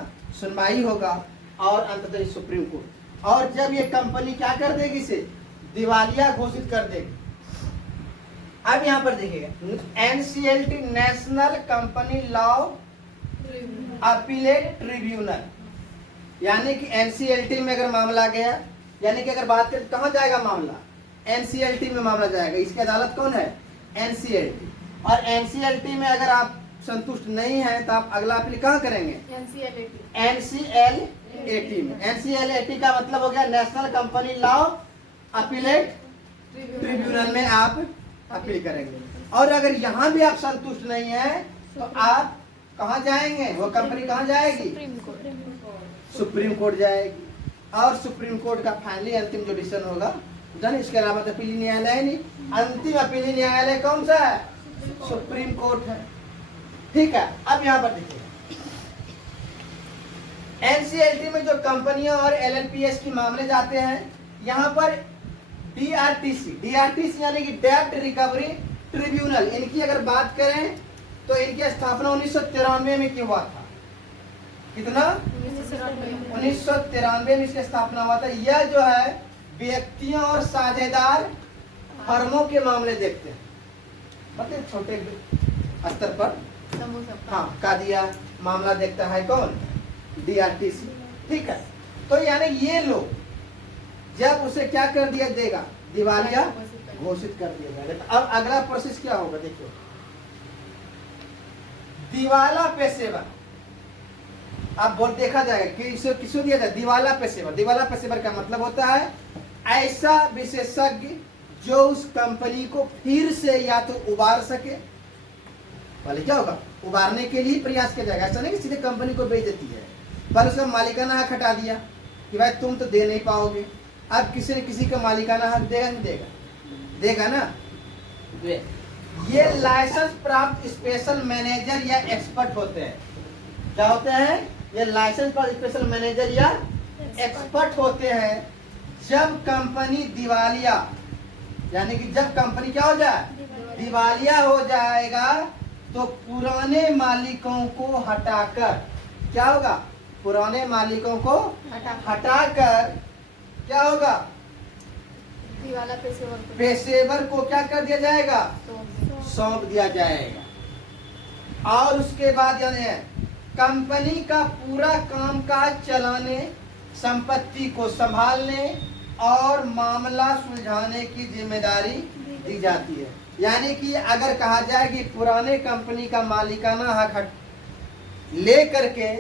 सुनवाई होगा और अंततः सुप्रीम कोर्ट। और जब ये कंपनी क्या कर देगी, इसे दिवालिया घोषित कर देगी। अब यहाँ पर देखिएगा NCLT national company law appellate tribunal, यानी कि एनसीएलटी में अगर मामला गया, यानी कि अगर बात करें कहाँ जाएगा मामला, एनसीएलटी में मामला जाएगा। इसकी अदालत कौन है, एनसीएलटी। और एनसीएलटी में अगर आप संतुष्ट नहीं है तो आप अगला अपील कहाँ करेंगे, एनसीएलएटी में। एनसीएलएटी का मतलब हो गया national company law appellate tribunal में आप अपील करेंगे। और अगर यहाँ भी आप संतुष्ट नहीं है तो आप कहाँ जाएंगे, वो कंपनी कहाँ जाएगी, सुप्रीम कोर्ट जाएगी। और सुप्रीम कोर्ट का फाइनली अंतिम जो डिसीजन होगा जन, इसके अलावा तो अपीली न्यायालय है नहीं। अंतिम अपीली न्यायालय कौन सा है, सुप्रीम कोर्ट है। ठीक है, अब यहाँ पर देखिए एनसीएलटी में जो कंपनियां और एलएलपीएस के मामले जाते हैं, यहाँ पर डीआरटीसी यानी कि डेब्ट रिकवरी ट्रिब्यूनल, इनकी अगर बात करें तो इनकी स्थापना 1993 में क्यों हुआ था, कितना 1993 में इसकी स्थापना हुआ था। यह जो है व्यक्तियों और साझेदार फर्मों के मामले देखते हैं, मतलब छोटे स्तर पर हाँ का दिया मामला देखता है कौन, डीआरटीसी। ठीक है, तो यानी ये लोग जब उसे क्या कर दिया देगा, दिवालिया घोषित कर दिया जाएगा। तो अब अगला प्रोसेस क्या होगा, देखिए दिवाला पेशेवर, अब बहुत देखा जाएगा कि इसे किसको दिया जाए, दिवाला पेशेवर। दिवाला पेशेवर का मतलब होता है ऐसा विशेषज्ञ जो उस कंपनी को फिर से या तो उबार सके, पहले क्या होगा, उबारने के लिए प्रयास किया जाएगा। ऐसा नहीं कि सीधे कंपनी को बेच देती है, पर उसका मालिकाना हक हटा दिया कि भाई तुम तो दे नहीं पाओगे। अब किसी न किसी का मालिकाना हक देगा नहीं देगा, देगा ना। ये लाइसेंस प्राप्त स्पेशल मैनेजर या एक्सपर्ट होते हैं। क्या होते हैं, ये लाइसेंस प्राप्त स्पेशल मैनेजर या एक्सपर्ट होते हैं। जब कंपनी दिवालिया, यानी कि जब कंपनी क्या हो जाए, दिवालिया हो जाएगा, तो पुराने मालिकों को हटाकर क्या होगा, पुराने मालिकों को हटाकर क्या होगा, दिवाला पेशेवर को क्या कर दिया जाएगा, सौंप दिया जाएगा। और उसके बाद यानी कंपनी का पूरा कामकाज चलाने, संपत्ति को संभालने और मामला सुलझाने की जिम्मेदारी दी जाती है। यानी कि अगर कहा जाए कि पुराने कंपनी का मालिकाना हक ले करके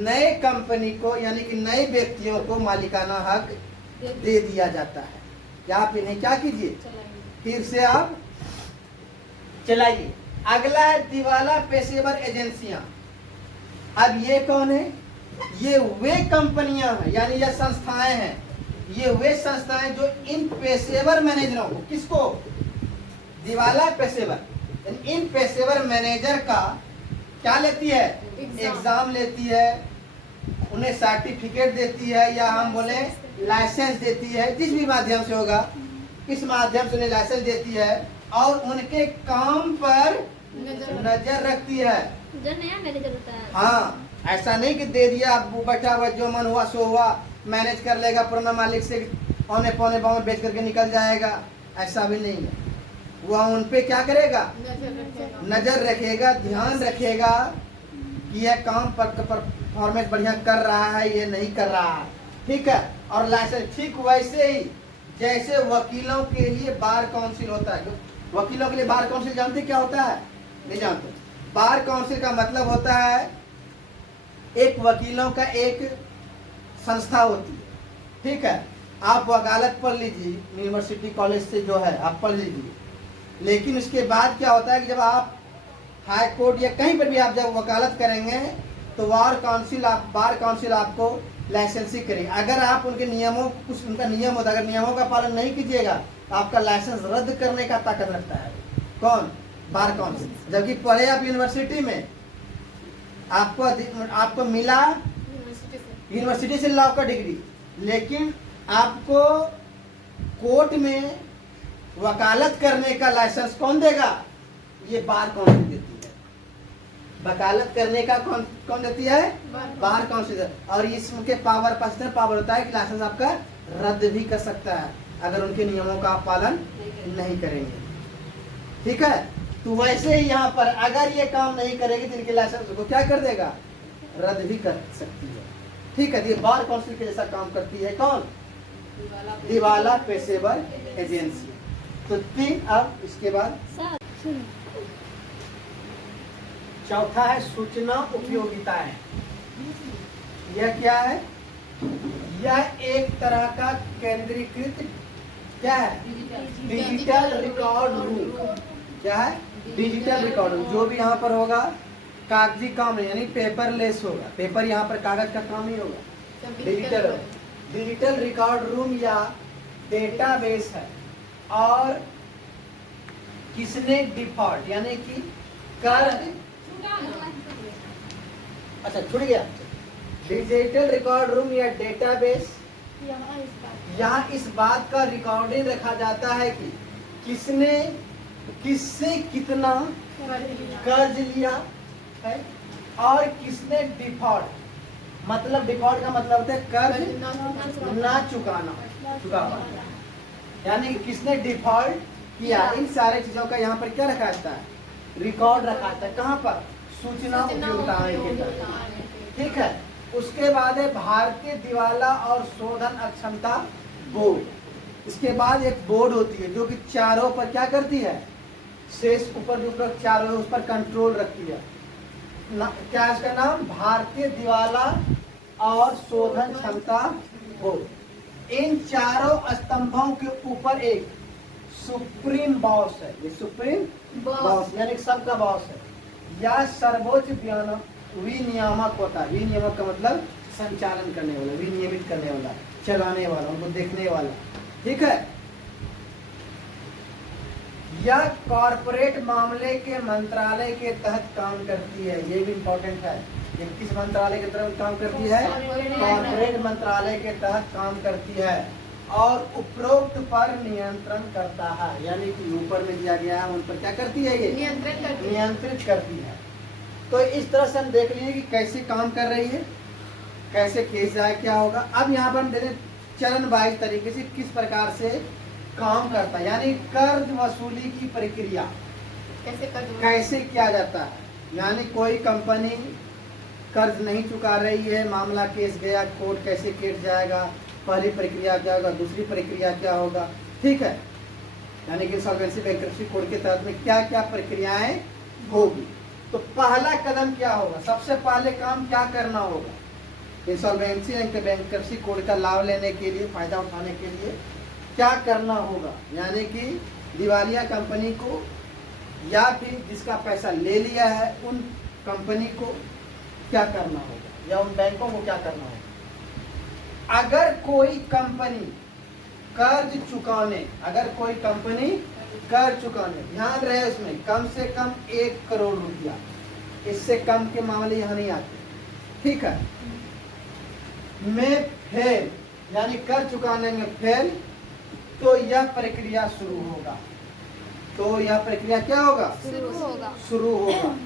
नए कंपनी को, यानी कि नए व्यक्तियों को मालिकाना हक दे दिया जाता है। क्या आप इन्हें क्या कीजिए, फिर से आप चलाइए। अगला है दिवाला पेशेवर एजेंसियां। अब ये कौन है, ये वे कंपनियां हैं, यानी ये संस्थाएं हैं, ये वे संस्थाएं जो इन पेशेवर मैनेजरों को, किसको, दिवाला पेशेवर, इन पेशेवर मैनेजर का क्या लेती है, एग्जाम लेती है, उन्हें सर्टिफिकेट देती है, या हम बोले लाइसेंस देती है, जिस भी माध्यम से होगा, इस माध्यम से उन्हें लाइसेंस देती है और उनके काम पर नजर रखती है। जो नया मैनेजर होता है, हाँ, ऐसा नहीं कि दे दिया, अब बैठा हुआ जो मन हुआ सो हुआ, मैनेज कर लेगा, पुराना मालिक से औने पौने पाँव बेच करके निकल जाएगा, ऐसा भी नहीं है। वह उन पे क्या करेगा, नजर रखेगा। नजर रखेगा, ध्यान रखेगा कि यह काम परफॉर्मेंस बढ़िया कर रहा है, ये नहीं कर रहा है, ठीक है। और लाइसेंस ठीक वैसे ही जैसे वकीलों के लिए बार काउंसिल होता है। वकीलों के लिए बार काउंसिल जानते क्या होता है? नहीं जानते। बार काउंसिल का मतलब होता है एक वकीलों का एक संस्था होती है, ठीक है। आप वकालत पढ़ लीजिए, यूनिवर्सिटी कॉलेज से जो है आप पढ़ लीजिए, लेकिन उसके बाद क्या होता है कि जब आप हाई कोर्ट या कहीं पर भी आप जब वकालत करेंगे तो बार काउंसिल आपको लाइसेंसिंग करेगी। अगर आप उनके नियमों, कुछ उनका नियम होता है, अगर नियमों का पालन नहीं कीजिएगा तो आपका लाइसेंस रद्द करने का ताकत रखता है। कौन? Bar council. जबकि पढ़े आप यूनिवर्सिटी में, आपको मिला यूनिवर्सिटी से लॉ का डिग्री, लेकिन आपको कोर्ट में वकालत करने का लाइसेंस कौन देगा? ये बार काउंसिल देती है। वकालत करने का कौन देती है? Bar council. और इसके पावर होता है कि लाइसेंस आपका रद्द भी कर सकता है अगर उनके नियमों का आप पालन नहीं करेंगे, ठीक है। तो वैसे ही यहाँ पर अगर ये काम नहीं करेगी तो इनके लाइसेंस को क्या कर देगा? रद्द भी कर सकती है, ठीक है। ये बार काउंसिल के जैसा काम करती है कौन? दिवाला पेशेवर एजेंसी। तो 3। अब इसके बाद चौथा है सूचना उपयोगिताएं। यह क्या है? यह एक तरह का केंद्रीकृत क्या है? Digital record room. क्या है? Digital record room. जो भी यहाँ पर होगा कागजी काम नहीं, यानी पेपरलेस होगा। पेपर यहाँ पर कागज का काम ही होगा। डिजिटल रिकॉर्ड रूम या डेटाबेस है। और किसने डिफॉल्ट यानी कि कर, अच्छा छूट गया। डिजिटल रिकॉर्ड रूम या डेटाबेस, यहाँ इस बात का रिकॉर्डिंग रखा जाता है कि किसने किससे कितना कर्ज लिया है और किसने डिफॉल्ट, मतलब डिफॉल्ट का मतलब होता है कर्ज ना चुकाना, यानी कि किसने डिफॉल्ट किया। इन सारे चीजों का यहाँ पर क्या रखा जाता है? रिकॉर्ड रखा जाता है। कहाँ पर? सूचना उपयोगिताएं के तहत, ठीक है। उसके बाद है भारतीय दिवाला और शोधन अक्षमता बोर्ड। इसके बाद एक बोर्ड होती है जो कि चारों पर क्या करती है? शेष ऊपर जो चारों उस पर कंट्रोल रखती है। क्या है इसका नाम? भारतीय दिवाला और शोधन क्षमता बोर्ड। इन चारों स्तंभों के ऊपर एक सुप्रीम बॉस है। ये सुप्रीम बॉस यानी सबका बॉस है, या सर्वोच्च विनियामक होता है। विनियामक का मतलब संचालन करने वाला, विनियमित करने वाला, चलाने वाला, उनको देखने वाला, ठीक है। यह कॉर्पोरेट मामले के मंत्रालय के तहत काम करती है। ये भी इम्पोर्टेंट है। ये किस मंत्रालय के तहत काम करती है? कॉर्पोरेट मंत्रालय के तहत काम करती है और उपरोक्त पर नियंत्रण करता है, यानी कि ऊपर में दिया गया है उन पर क्या करती है? ये नियंत्रित करती है। तो इस तरह से हम देख लीजिए कि कैसे काम कर रही है, कैसे केस जाए, क्या होगा। अब यहाँ पर हम देखें चरण वाइज तरीके से किस प्रकार से काम करता है, यानी कर्ज वसूली की प्रक्रिया कैसे किया जाता है। यानी कोई कंपनी कर्ज नहीं चुका रही है, मामला केस गया कोर्ट, कैसे केस जाएगा, पहली प्रक्रिया क्या होगा, दूसरी प्रक्रिया क्या होगा, ठीक है। यानी कि इंसॉल्वेंसी बैंक्रप्सी कोड के तहत में क्या क्या प्रक्रियाएं होगी। तो पहला कदम क्या होगा? सबसे पहले काम क्या करना होगा? इंसॉल्वेंसी एंड बैंक्रप्सी कोड का लाभ लेने के लिए, फायदा उठाने के लिए क्या करना होगा? यानी कि दिवालिया कंपनी को या फिर जिसका पैसा ले लिया है उन कंपनी को क्या करना होगा, या उन बैंकों को क्या करना होगा। अगर कोई कंपनी कर्ज चुकाने, ध्यान रहे उसमें कम से कम 1 करोड़ रुपया, इससे कम के मामले यहाँ नहीं आते, ठीक है, में फेल, यानी कर्ज चुकाने में फेल, तो यह प्रक्रिया शुरू होगा। तो यह प्रक्रिया क्या होगा? शुरू होगा।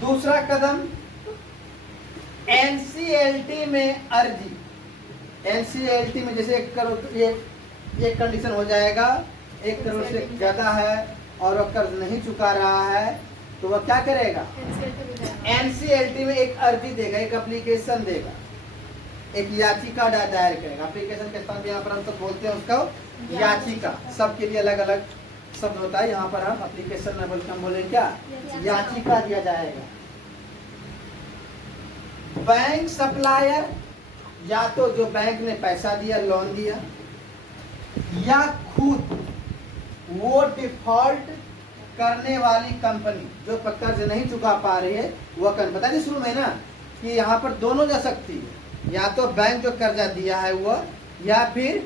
दूसरा कदम एनसीएलटी में अर्जी। एनसीएलटी में जैसे एक कंडीशन हो जाएगा 1 करोड़ से ज़्यादा है और वह कर्ज नहीं चुका रहा है तो वह क्या करेगा? एनसीएलटी में एक अर्जी देगा, एक एप्लीकेशन देगा, एक याचिका दायर करेगा। एप्लीकेशन के स्थान पे यहाँ पर हम सब बोलते हैं उसको याचिका। सबके लिए अलग अलग शब्द होता है, यहाँ पर हम एप्लीकेशन न बोलकर हम बोले क्या? याचिका दिया जाएगा। बैंक सप्लायर, या तो जो बैंक ने पैसा दिया, लोन दिया, या खुद वो डिफॉल्ट करने वाली कंपनी जो कर्ज नहीं चुका पा रही है वो कंपनी। पता नहीं शुरू में ना कि यहाँ पर दोनों जा सकती है, या तो बैंक जो कर्जा दिया है वो, या फिर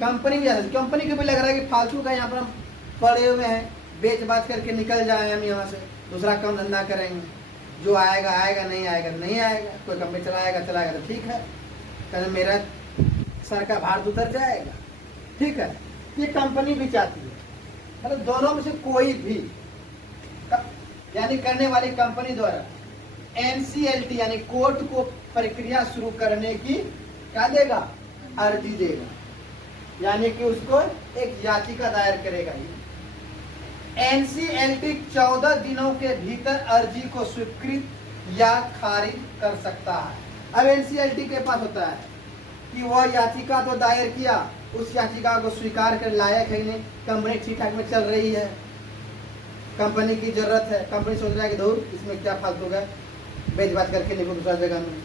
कंपनी भी जा सकती है। कंपनी को भी लग रहा है कि फालतू का यहाँ पर हम पड़े हुए हैं, बेच बाच करके निकल जाए, हम यहाँ से दूसरा काम धंधा करेंगे, जो आएगा आएगा, नहीं आएगा नहीं आएगा, कोई कंपनी चलाएगा तो ठीक है, कहना मेरा सर का भार उतर जाएगा, ठीक है। ये कंपनी भी चाहती है, मतलब दोनों में से कोई भी यानी करने वाली कंपनी द्वारा एनसीएलटी यानी कोर्ट को प्रक्रिया शुरू करने की क्या देगा? अर्जी देगा, यानी कि उसको एक याचिका दायर करेगा। एनसीएलटी 14 दिनों के भीतर अर्जी को स्वीकृत या खारिज कर सकता है। अब एनसीएलटी के पास होता है कि वह याचिका तो दायर किया, उस याचिका को स्वीकार कर लायक है नहीं, कंपनी ठीक ठाक में चल रही है, कंपनी की जरूरत है, कंपनी सोच रहा है कि दूर इसमें क्या फालतू का बेच बात करके निकलो दूसरा जगह में,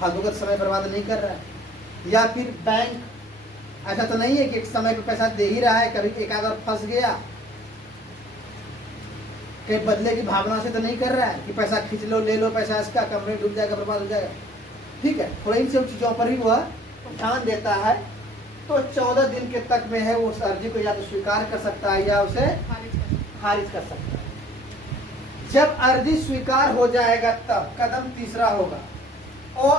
फालतू का समय बर्बाद नहीं कर रहा है। या फिर बैंक ऐसा तो नहीं है कि एक समय पे पैसा दे ही रहा है, कभी एक आध और फंस गया, कहीं बदले की भावना से तो नहीं कर रहा है कि पैसा खींच लो, ले लो पैसा इसका, कंपनी डूब जाएगा, बर्बाद हो जाएगा, ठीक है। थोड़ा इन सब चीजों पर भी वह ध्यान देता है। तो 14 दिन के तक में है वो उस अर्जी को या तो स्वीकार कर सकता है या उसे खारिज कर सकता है। जब अर्जी स्वीकार हो जाएगा तब कदम तीसरा होगा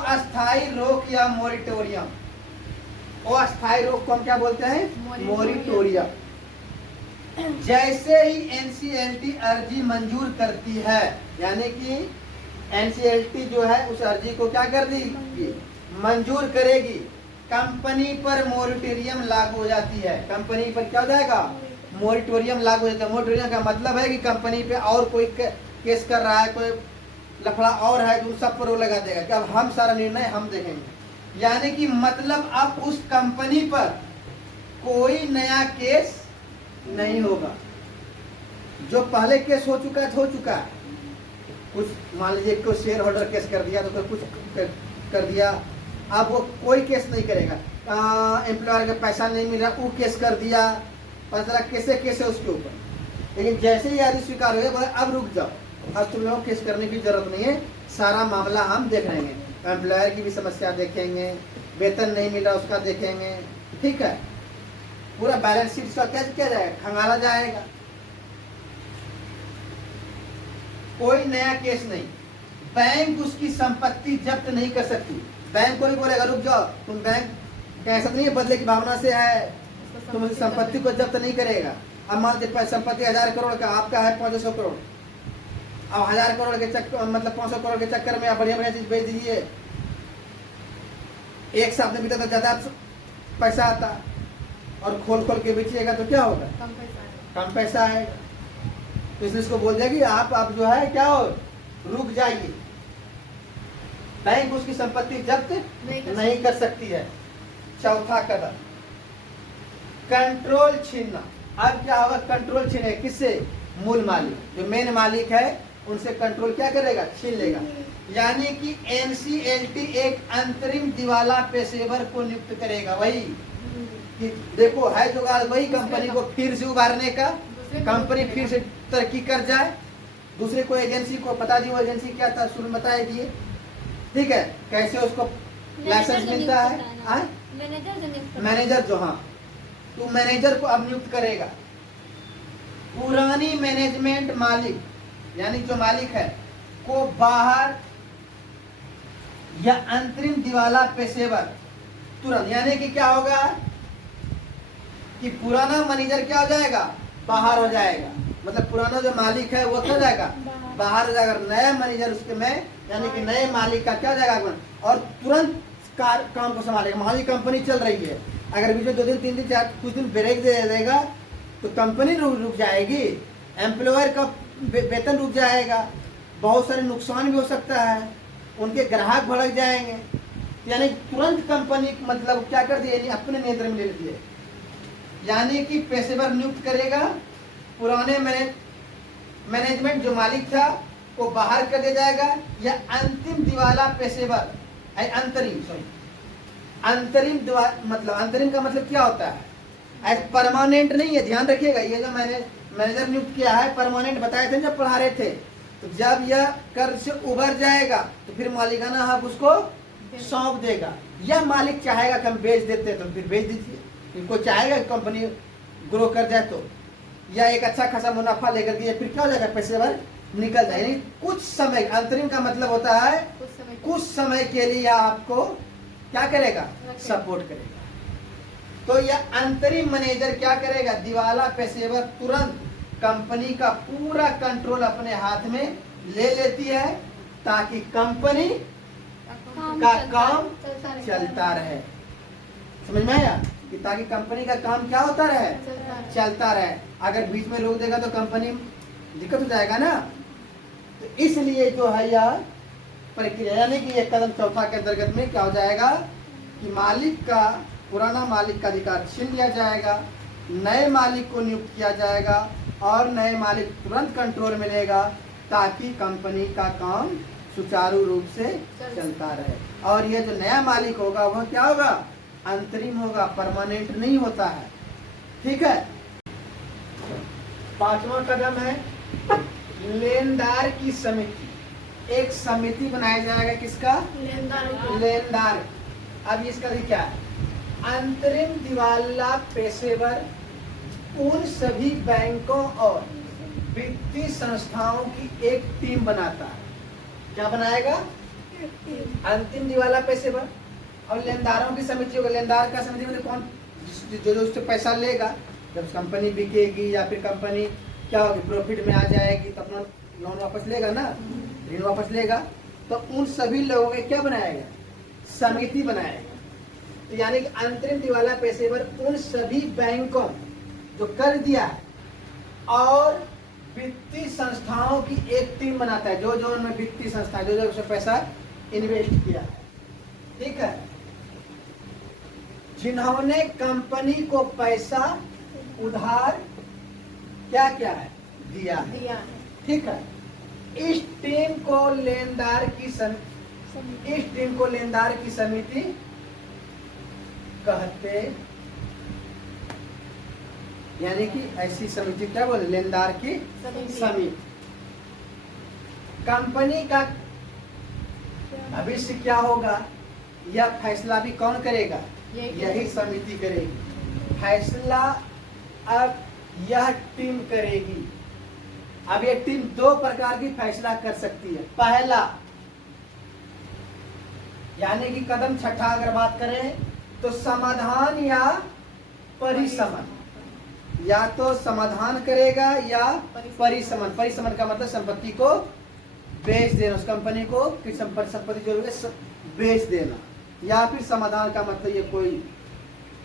अस्थायी रोक या मोरिटोरियम। अस्थायी रोक को हम क्या बोलते हैं? मोरिटोरियम। जैसे ही एनसीएलटी अर्जी मंजूर करती है, यानी कि एनसीएलटी जो है उस अर्जी को क्या कर देगी? मंजूर करेगी, कंपनी पर मोरिटोरियम लागू हो जाती है। कंपनी पर क्या हो जाएगा? मोरिटोरियम लागू हो जाता है। मोरिटोरियम का मतलब है कि कंपनी पे और कोई केस कर रहा है, कोई लफड़ा और है तो उन सब पर वो लगा देगा कि अब हम सारा निर्णय हम देखेंगे। यानी कि मतलब अब उस कंपनी पर कोई नया केस नहीं होगा, जो पहले केस हो चुका है हो चुका है। कुछ मान लीजिए कोई शेयर होल्डर केस कर दिया तो कोई कुछ कर दिया, अब वो कोई केस नहीं करेगा। एम्प्लॉयर का पैसा नहीं मिल रहा, वो केस कर दिया, पता कैसे केस है उसके ऊपर। लेकिन जैसे ही अर्जी स्वीकार हो गया बोले अब रुक जाओ, अब तुम लोग केस करने की जरूरत नहीं है, सारा मामला हम देख लेंगे, एम्प्लॉयर की भी समस्या देखेंगे, वेतन नहीं मिल रहा उसका देखेंगे, ठीक है। पूरा बैलेंस शीट का क्या किया जाएगा? खंगाला जाएगा। कोई नया केस नहीं। बैंक उसकी संपत्ति जब्त नहीं कर सकती। बैंक को भी बोलेगा रुक जाओ, तुम बैंक ऐसा नहीं है बदले की भावना से है, तुम संपत्ति को जब्त नहीं करेगा। अब मान लीजिए संपत्ति 1000 करोड़ का आपका है 500 करोड़, अब 1000 करोड़ के चक्कर मतलब 500 करोड़ के चक्कर में आप बढ़िया बढ़िया चीज बेच दीजिए, एक साथ में बीता तो ज्यादा पैसा आता, और खोल खोल के बेचिएगा तो क्या होगा? कम पैसा आएगा। तो इसलिए इसको बोल देगी आप जो है क्या हो, रुक जाइए। बैंक उसकी संपत्ति जब्त नहीं कर सकती है। चौथा कदम कंट्रोल छीनना। अब क्या होगा? कंट्रोल छीने किससे? मूल मालिक, जो मेन मालिक है उनसे कंट्रोल क्या करेगा? छीन लेगा। यानी कि एनसीएलटी एक अंतरिम दिवाला पेशेवर को नियुक्त करेगा। वही कि देखो है जुगाड़, वही कंपनी को फिर से उभारने का, कंपनी फिर से तरक्की कर जाए, दूसरे को एजेंसी को बता दी, वो एजेंसी क्या था शुरू में बताएगी, ठीक है, कैसे उसको लाइसेंस मिलता है। मैनेजर जो, हाँ, तो मैनेजर को अब नियुक्त करेगा। पुरानी मैनेजमेंट मालिक यानी जो मालिक है को बाहर या अंतरिम दिवाला पेशेवर तुरंत, यानी कि क्या होगा कि पुराना मैनेजर क्या हो जाएगा? बाहर हो जाएगा। मतलब पुराना जो मालिक है वो क्या हो जाएगा? बाहर हो जाएगा। नया मैनेजर उसके में यानी कि नए मालिक का क्या हो जाएगा? और तुरंत काम को संभालेगा। मान लीजिए कंपनी चल रही है, अगर बीच में 2 दिन 3 दिन 4 कुछ दिन ब्रेक दे देगा तो कंपनी रुक जाएगी, एम्प्लॉयर का वेतन रुक जाएगा, बहुत सारे नुकसान भी हो सकता है, उनके ग्राहक भड़क जाएंगे। यानी तुरंत कंपनी मतलब क्या कर दिए, अपने नियंत्रण में ले लेती है। यानी कि पेशेवर नियुक्त करेगा, पुराने मैनेजमेंट जो मालिक था को बाहर कर दिया जाएगा, या अंतिम दिवाला पेशेवर अंतरिम मतलब अंतरिम का मतलब क्या होता है, परमानेंट नहीं है। ध्यान रखिएगा, ये जो मैंने मैनेजर नियुक्त किया है परमानेंट बताए थे जब पढ़ा रहे थे। तो जब यह कर्ज से उबर जाएगा तो फिर मालिकाना हक उसको सौंप देगा, या मालिक चाहेगा कि हम बेच देते तो फिर बेच दीजिए, इनको चाहेगा कि कंपनी ग्रो कर जाए तो, या एक अच्छा खासा मुनाफा लेकर के फिर क्या हो जाएगा, पेशेवर निकल जाए। यानी कुछ समय, अंतरिम का मतलब होता है कुछ समय के लिए आपको क्या करेगा, सपोर्ट करेगा। तो यह अंतरिम मैनेजर क्या करेगा, दिवाला पेशेवर तुरंत कंपनी का पूरा कंट्रोल अपने हाथ में ले लेती है, ताकि कंपनी का काम चलता रहे। समझ में आया कि ताकि कंपनी का काम क्या होता रहे, चलता रहे। अगर बीच में रोक देगा तो कंपनी दिक्कत हो जाएगा ना। तो इसलिए जो है यह प्रक्रिया, यानी कि एक कदम चौथा के अंतर्गत में क्या हो जाएगा कि मालिक का, पुराना मालिक का अधिकार छीन लिया जाएगा, नए मालिक को नियुक्त किया जाएगा और नए मालिक तुरंत कंट्रोल में लेगा, ताकि कंपनी का काम सुचारू रूप से चलता रहे। और ये जो नया मालिक होगा वह क्या होगा, अंतरिम होगा, परमानेंट नहीं होता है। ठीक है। 5वां कदम है लेनदार की समिति। एक समिति बनाया जाएगा, किसका, लेनदार। अब इसका क्या है, अंतरिम दिवाला पेशेवर उन सभी बैंकों और वित्तीय संस्थाओं की एक टीम बनाता है। क्या बनाएगा, अंतिम दिवाला पेशेवर और लेनदारों की समिति होगा। लेनदार का समिति मतलब कौन, जो उससे पैसा लेगा, जब कंपनी बिकेगी या फिर कंपनी क्या होगी, प्रॉफिट में आ जाएगी तो अपना लोन वापस लेगा ना, ऋण वापस लेगा। तो उन सभी लोगों के क्या बनाएगा, समिति बनाएगा। तो यानी कि अंतरिम दिवाला पेशेवर उन सभी बैंकों जो कर दिया है और वित्तीय संस्थाओं की एक टीम बनाता है, जो जो उनमें वित्तीय संस्था, जो जो उसमें पैसा इन्वेस्ट किया है। ठीक है। जिन्होंने कंपनी को पैसा उधार क्या क्या है, दिया है। ठीक है। इस टीम को लेनदार की समिति कहते, यानी कि ऐसी समिति क्या बोले, लेनदार की समिति। कंपनी का भविष्य क्या होगा, यह फैसला भी कौन करेगा, यही समिति करेगी। फैसला अब यह टीम करेगी। अब यह टीम 2 प्रकार की फैसला कर सकती है। पहला, यानी कि कदम छठा अगर बात करें तो समाधान या परिसमन, या तो समाधान करेगा या परिसमन। परिसमन का मतलब संपत्ति को बेच देना, उस कंपनी को कि संपत्ति जो है बेच देना, या फिर समाधान का मतलब ये कोई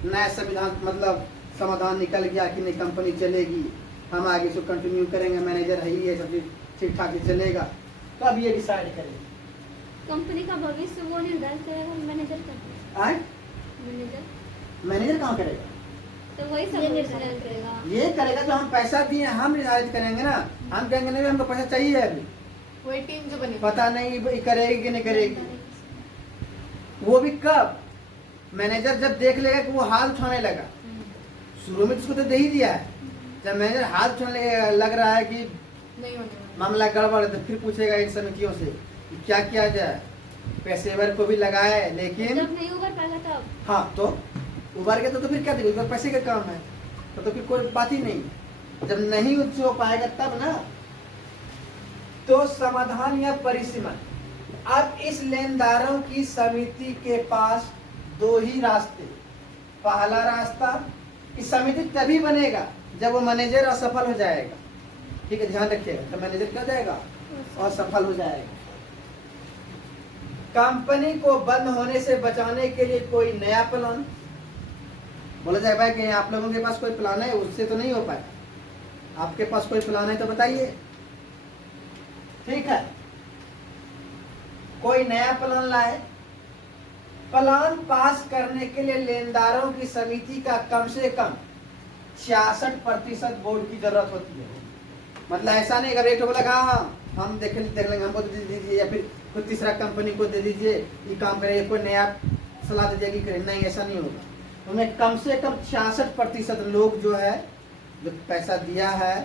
नया संविधान, मतलब समाधान निकल गया कि नहीं कंपनी चलेगी, हम आगे इसको कंटिन्यू करेंगे, मैनेजर है ही है, सब ठीक ठाक ही चलेगा। तो अब ये डिसाइड करेंगे। कंपनी का भविष्य वो निर्धारित करेगा, मैनेजर करता है। मैनेजर कहाँ करेगा, तो वही सब निर्धारित करेगा। ये करेगा जो हम पैसा दिए हम निर्धारित करेंगे ना। हम कहेंगे नहीं हमको पैसा चाहिए अभी, वही टीम जो बनी, पता नहीं करेगी कि नहीं करेगी। वो भी कब, मैनेजर जब देख लेगा कि वो हाथ उठाने लगा। शुरू में उसको तो दे ही दिया है, जब मैनेजर हाथ उठाने लग रहा है कि नहीं होने मामला गड़बड़ है, तो फिर पूछेगा इन समितियों से कि क्या किया जाए। पेशेवर को भी लगाए, लेकिन जब नहीं उबर पाएगा तब। हाँ, तो उबर के तो फिर क्या देगा, पैसे का काम है तो फिर कोई बात ही नहीं। जब नहीं उससे हो पाएगा तब ना। तो समाधान या परिसीमन। अब इस लेनदारों की समिति के पास 2 ही रास्ते। पहला रास्ता, इस समिति तभी बनेगा जब वो मैनेजर असफल हो जाएगा। ठीक है, ध्यान रखिएगा। तो मैनेजर क्या हो जाएगा, असफल हो जाएगा। कंपनी को बंद होने से बचाने के लिए कोई नया प्लान। बोला जाए भाई कि आप लोगों के पास कोई प्लान है, उससे तो नहीं हो पाए। आपके पास कोई प्लान है तो बताइए। ठीक है, कोई नया प्लान लाए। प्लान पास करने के लिए लेनदारों की समिति का कम से कम 66% वोट की जरूरत होती है। मतलब ऐसा नहीं अगर एक बोला हाँ हम देख लेंगे, हमको दे दीजिए, या फिर कोई तीसरा कंपनी को दे दीजिए, ये काम करे, कोई नया सलाह दे दिया कि करें, नहीं ऐसा नहीं होगा। उन्हें कम से कम 66% लोग जो है, जो पैसा दिया है,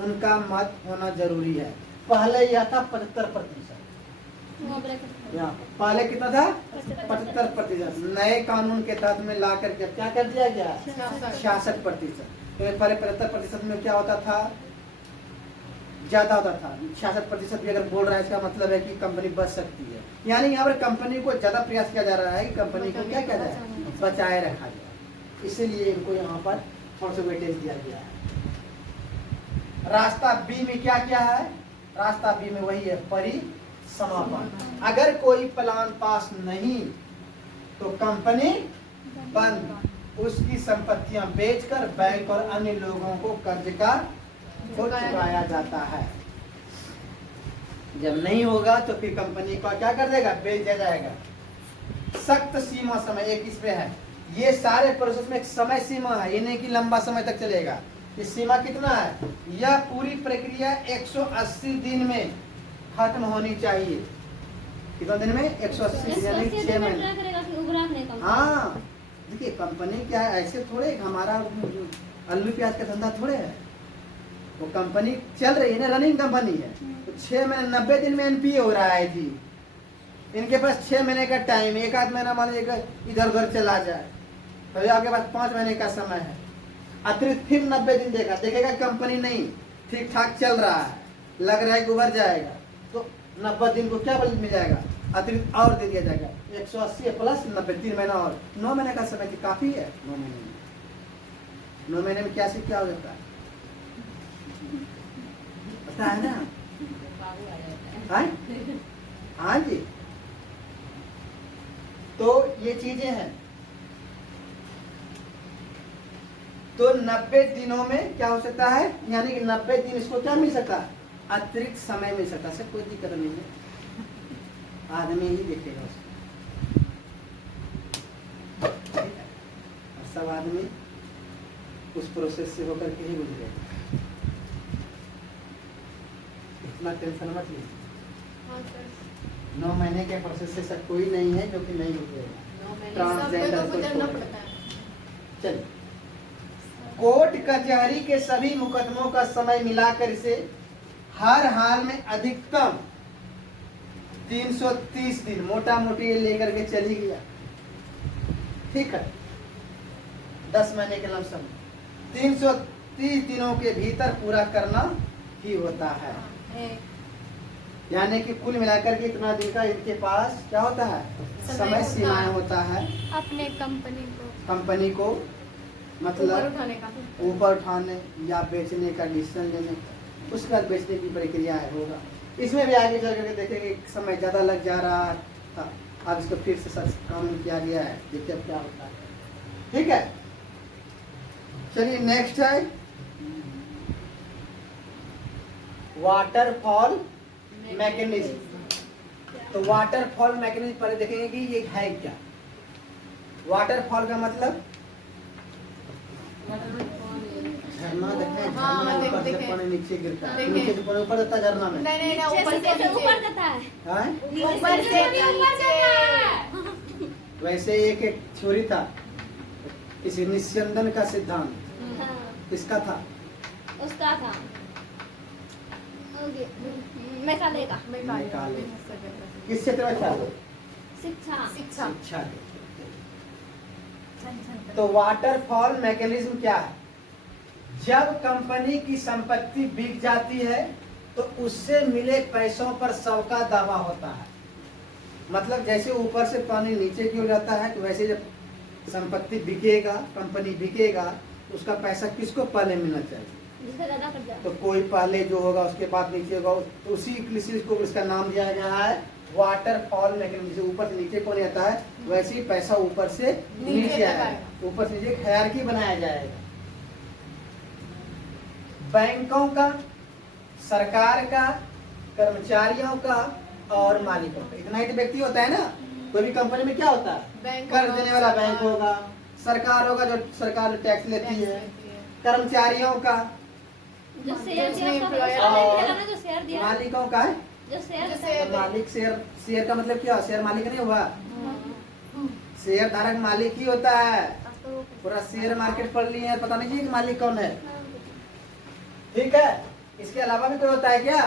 उनका मत होना जरूरी है। पहले यह था 75%। पहले कितना था? 75%। नए कानून के तहत में ला करके क्या कर दिया गया? 66%। तो पहले 75% में क्या होता था? ज्यादा होता था। 66% भी अगर बोल रहा है, इसका मतलब है कि कंपनी बच सकती है। यानी यहाँ पर कंपनी को ज्यादा प्रयास किया जा रहा है कि कंपनी को क्या किया जाए? बचाए रखा जाए। इसीलिए इनको यहाँ पर थोड़ा सा वेटेज दिया गया है। रास्ता बी में क्या क्या है? रास्ता बी में वही है, परिसमापन। अगर कोई प्लान पास नहीं तो कंपनी बंद, उसकी संपत्तियां बेचकर बैंक और अन्य लोगों को कर्ज का चुकाया जाता है। जब नहीं होगा तो फिर कंपनी को क्या कर देगा? बेच दिया जाएगा। सख्त सीमा समय एक इसमें है। ये सारे प्रोसेस में एक समय सीमा है, ये नहीं कि लंबा समय तक चलेगा। ये सीमा कितना है? यह पूरी प्रक्रिया 180 दिन में खत्म होनी चाहिए। कितना दिन में? 180 दिन, यानी 6 महीने। हाँ, देखिए कंपनी क्या है, ऐसे थोड़े हमारा आलू प्याज का धंधा थोड़े है। वो कंपनी चल रही है ना, रनिंग कंपनी है। तो 6 महीने 90 दिन में एनपीए हो रहा है जी। इनके पास 6 महीने का टाइम, एक आध महीना मान लीजिए इधर उधर चला जाए तो आपके पास 5 महीने का समय है। अतिरिक्त फिर 90 दिन देखेगा कंपनी नहीं ठीक ठाक चल रहा है, लग रहा है कि उभर जाएगा, तो 90 दिन को क्या मिल जाएगा? अतिरिक्त और दे दिया जाएगा। 180 प्लस 90, 3 महीना और 9 महीने का समय की काफी है। 9 महीने में क्या से क्या हो जाता है पता है ना? हाँ जी, तो ये चीजें हैं। तो 90 दिनों में क्या हो सकता है? यानी कि 90 दिन इसको क्या मिल सकता है? अतिरिक्त समय मिल सकता है। कोई दिक्कत नहीं है, आदमी ही देखेगा उसको। और सब आदमी उस प्रोसेस से होकर के ही गुजरेगा। इतना टेंशन मत लीजिए। 9 महीने के प्रोसेस से सब कोई नहीं है जो कि नहीं गुजरेगा। ट्रांसजेंडर को चलिए, कोर्ट कचहरी के सभी मुकदमों का समय मिलाकर इसे हर हाल में अधिकतम 330 दिन, मोटा मोटी लेकर के चली गया। ठीक है, 10 महीने के लमसम 330 दिनों के भीतर पूरा करना ही होता है। यानी कि कुल मिलाकर के इतना दिन का इनके पास क्या होता है? समय सीमाएं होता है। अपने कंपनी को मतलब ऊपर उठाने या बेचने का डिसीजन लेने, उसके बाद बेचने की प्रक्रिया होगा। इसमें भी आगे चल करके देखेंगे समय ज्यादा लग जा रहा था, अब इसको फिर से सख्त कानून किया गया है। देखिए अब क्या होता है। ठीक है, चलिए नेक्स्ट है वाटरफॉल मैकेनिज्म। तो वाटरफॉल मैकेनिज्म पर देखेंगे कि ये है क्या। वाटरफॉल का मतलब झरना, देखें झरना ऊपर से पानी नीचे गिरता है, नीचे से पानी ऊपर जाता है झरना में। नहीं, ऊपर जाता है। ऊपर से वैसे एक थ्योरी था, किसी निस्यंदन का सिद्धांत किसका था? उसका था मैकाले का। किस क्षेत्र में था? शिक्षा। तो वाटरफॉल मैकेनिज्म क्या है? जब कंपनी की संपत्ति बिक जाती है तो उससे मिले पैसों पर सबका दावा होता है। मतलब जैसे ऊपर से पानी नीचे की ओर जाता है, तो वैसे जब संपत्ति बिकेगा, कंपनी बिकेगा, तो उसका पैसा किसको पहले मिलना चाहिए? तो कोई पहले जो होगा उसके बाद नीचे होगा, तो उसी इसको इसका नाम दिया गया है वाटरफॉल मैकेनिज्म, जैसे ऊपर से नीचे कौन आता है वैसे ही पैसा ऊपर से नीचे आएगा, ऊपर से नीचे हायरार्की बनाया जाएगा। बैंकों का, सरकार का, कर्मचारियों का और मालिकों का, इतना ही तो व्यक्ति होता है ना। कोई भी कंपनी में क्या होता है, कर्ज देने वाला बैंक होगा, सरकार होगा जो सरकार टैक्स लेती है, कर्मचारियों का, जो शेयर दिया उसका और मिलेगा ना, जो शेयर दिया, मालिकों का है। जो शेयर तो मालिक शेयर का मतलब क्या, शेयर मालिक नहीं हुआ, शेयर धारक मालिक ही होता है। पूरा शेयर मार्केट पढ़ लिए हैं, पता नहीं जी कि मालिक कौन है। ठीक है, इसके अलावा भी कोई होता है क्या,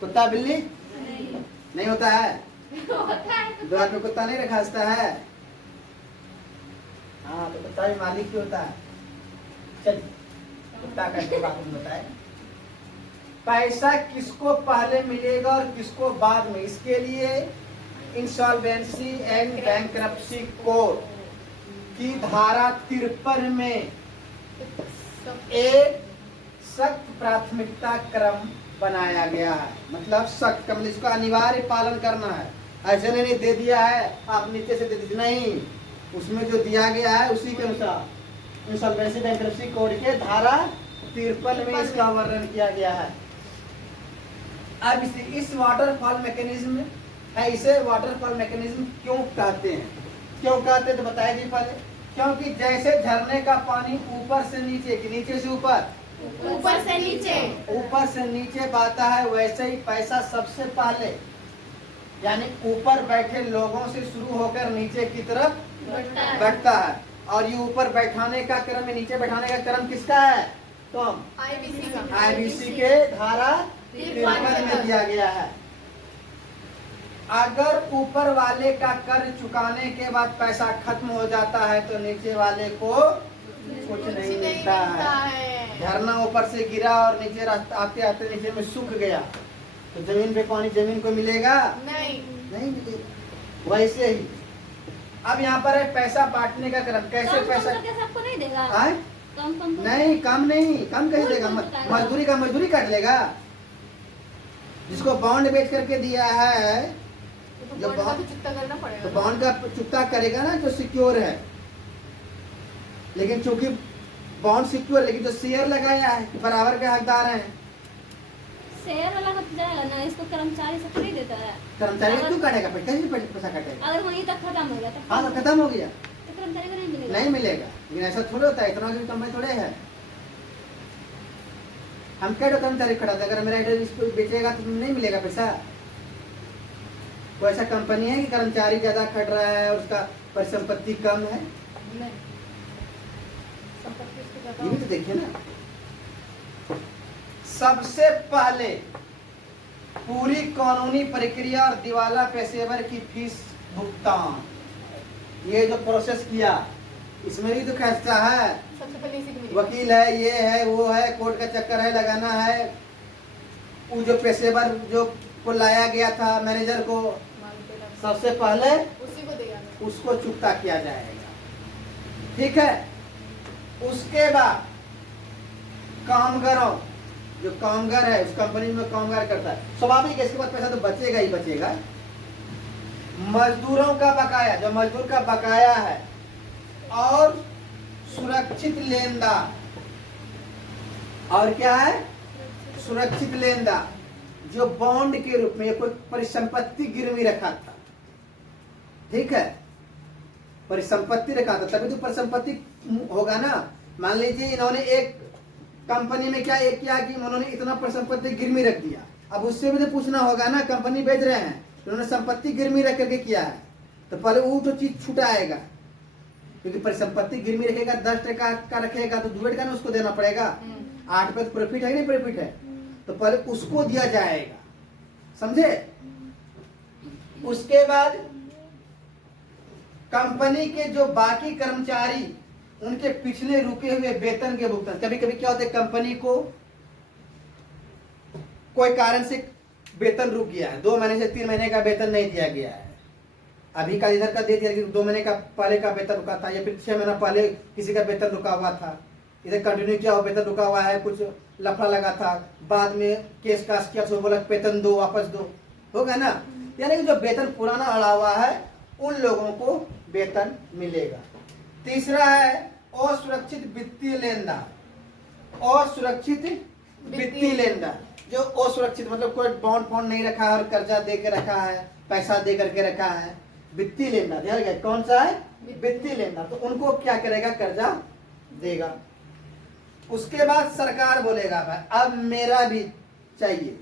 कुत्ता बिल्ली नहीं होता है, द्वार पे कुत्ता नहीं रखा जाता है। हाँ तो कुत्ता भी मालिक ही होता है। चलिए कुत्ता का बात बताए। पैसा किसको पहले मिलेगा और किसको बाद में, इसके लिए इंसॉल्वेंसी एंड बैंक्रप्सी कोड की धारा 53 में एक सख्त प्राथमिकता क्रम बनाया गया है। मतलब सख्त क्रम, इसका अनिवार्य पालन करना है। ऐसे नहीं दे दिया है आप नीचे से दे दीजिए, नहीं, उसमें जो दिया गया है उसी के अनुसार इंसॉल्वेंसी बैंक्रप्सी कोड के धारा 53 में इसका वर्णन किया गया है। अब इस वाटरफॉल मैकेनिज्म है, इसे वाटरफॉल मैकेनिज्म क्यों कहते हैं, क्यों कहते हैं तो बताइए जी पहले। क्योंकि जैसे झरने का पानी ऊपर से नीचे कि नीचे से ऊपर, ऊपर से नीचे, ऊपर से नीचे बहता है, वैसे ही पैसा सबसे पहले यानी ऊपर बैठे लोगों से शुरू होकर नीचे की तरफ बढ़ता है। और ये ऊपर बैठाने का क्रम, नीचे बैठाने का क्रम किसका है, तो आईबीसी के धारा 53 में दिया गया है। अगर ऊपर वाले का कर चुकाने के बाद पैसा खत्म हो जाता है तो नीचे वाले को कुछ नहीं मिलता है। झरना ऊपर से गिरा और नीचे आते आते नीचे में सूख गया तो जमीन पे पानी जमीन को मिलेगा नहीं मिलेगा। वैसे ही अब यहाँ पर है पैसा बांटने का क्रम। कैसे पैसा सबको नहीं देगा, कम नहीं, कम कैसे देगा, मजदूरी का मजदूरी काट लेगा। जिसको बॉन्ड बेच करके दिया है, जो तो बॉन्ड का चुकता करेगा ना जो सिक्योर है। लेकिन चूंकि बॉन्ड सिक्योर, लेकिन जो शेयर लगाया है बराबर के हकदार हैं। शेयर वाला कट जाएगा ना, इसको कर्मचारी से नहीं देता है। कर्मचारी क्यों काटेगा, पैसा काटेगा। अगर वहीं तक खत्म हो गया तो हाँ तो खत्म हो गया तो कर्मचारी को नहीं मिलेगा। नहीं मिलेगा, लेकिन ऐसा थोड़े होता है, इतना भी कंपनी थोड़े है। हम क्या कर्मचारी खड़ा था, अगर मेरा एड्रेस बेचेगा तो नहीं मिलेगा पैसा। कोई ऐसा कंपनी है कि कर्मचारी ज्यादा खट रहा है और उसका परिसंपत्ति कम है, ये भी तो देखिए ना। सबसे पहले पूरी कानूनी प्रक्रिया और दिवाला पेशेवर की फीस भुगतान, ये जो प्रोसेस किया इसमें भी तो खर्चा है। वकील है, ये है, वो है, कोर्ट का चक्कर है, लगाना है। वो जो पेशेवर जो को लाया गया था मैनेजर को, सबसे पहले उसको चुकता किया जाएगा। ठीक है, उसके बाद कामगारों, जो कामगार है उस कंपनी में कामगार करता है, स्वाभाविक है इसके बाद पैसा तो बचेगा ही बचेगा। मजदूरों का बकाया, जो मजदूर का बकाया है, और सुरक्षित लेनदार, और क्या है सुरक्षित लेनदार, जो बॉन्ड के रूप में कोई परिसंपत्ति गिरवी रखा था। ठीक है, परिसंपत्ति रखा था तभी तो परिसंपत्ति होगा ना। मान लीजिए इन्होंने एक कंपनी में क्या कि उन्होंने इतना परिसंपत्ति गिरवी रख दिया, अब उससे भी तो पूछना होगा ना, कंपनी बेच रहे हैं उन्होंने संपत्ति गिरवी रख करके किया है तो पहले वो तो चीज छुटाएगा, क्योंकि परिसंपत्ति गिरवी रखेगा 10% का रखेगा तो 2% का ना उसको देना पड़ेगा। 8 पे तो प्रॉफिट है, नहीं प्रॉफिट है, तो पहले उसको दिया जाएगा, समझे। उसके बाद कंपनी के जो बाकी कर्मचारी, उनके पिछले रुके हुए वेतन के भुगतान। कभी कभी क्या होता है, कंपनी को कोई कारण से वेतन रुक गया है, 2 महीने से 3 महीने का वेतन नहीं दिया गया है। अभी का इधर का दे दिया, 2 महीने का पहले का वेतन रुका था, या फिर 6 महीना पहले किसी का वेतन रुका हुआ था, इधर कंटिन्यू किया हुआ वेतन रुका हुआ है, कुछ लफड़ा लगा था, बाद में केस कास किया तो बोला वेतन दो, वापस दो, होगा ना। यानी कि जो वेतन पुराना अड़ा हुआ है उन लोगों को वेतन मिलेगा। तीसरा है असुरक्षित वित्तीय लेनदार। असुरक्षित वित्तीय लेनदार, जो असुरक्षित मतलब कोई बॉन्ड फॉन्ड नहीं रखा है और कर्जा दे के रखा है, पैसा दे करके रखा है, वित्तीय लेनदार। ध्यान रखिए कौन सा है, वित्तीय लेनदार। तो उनको क्या करेगा, कर्जा देगा। उसके बाद सरकार बोलेगा भाई अब मेरा भी चाहिए,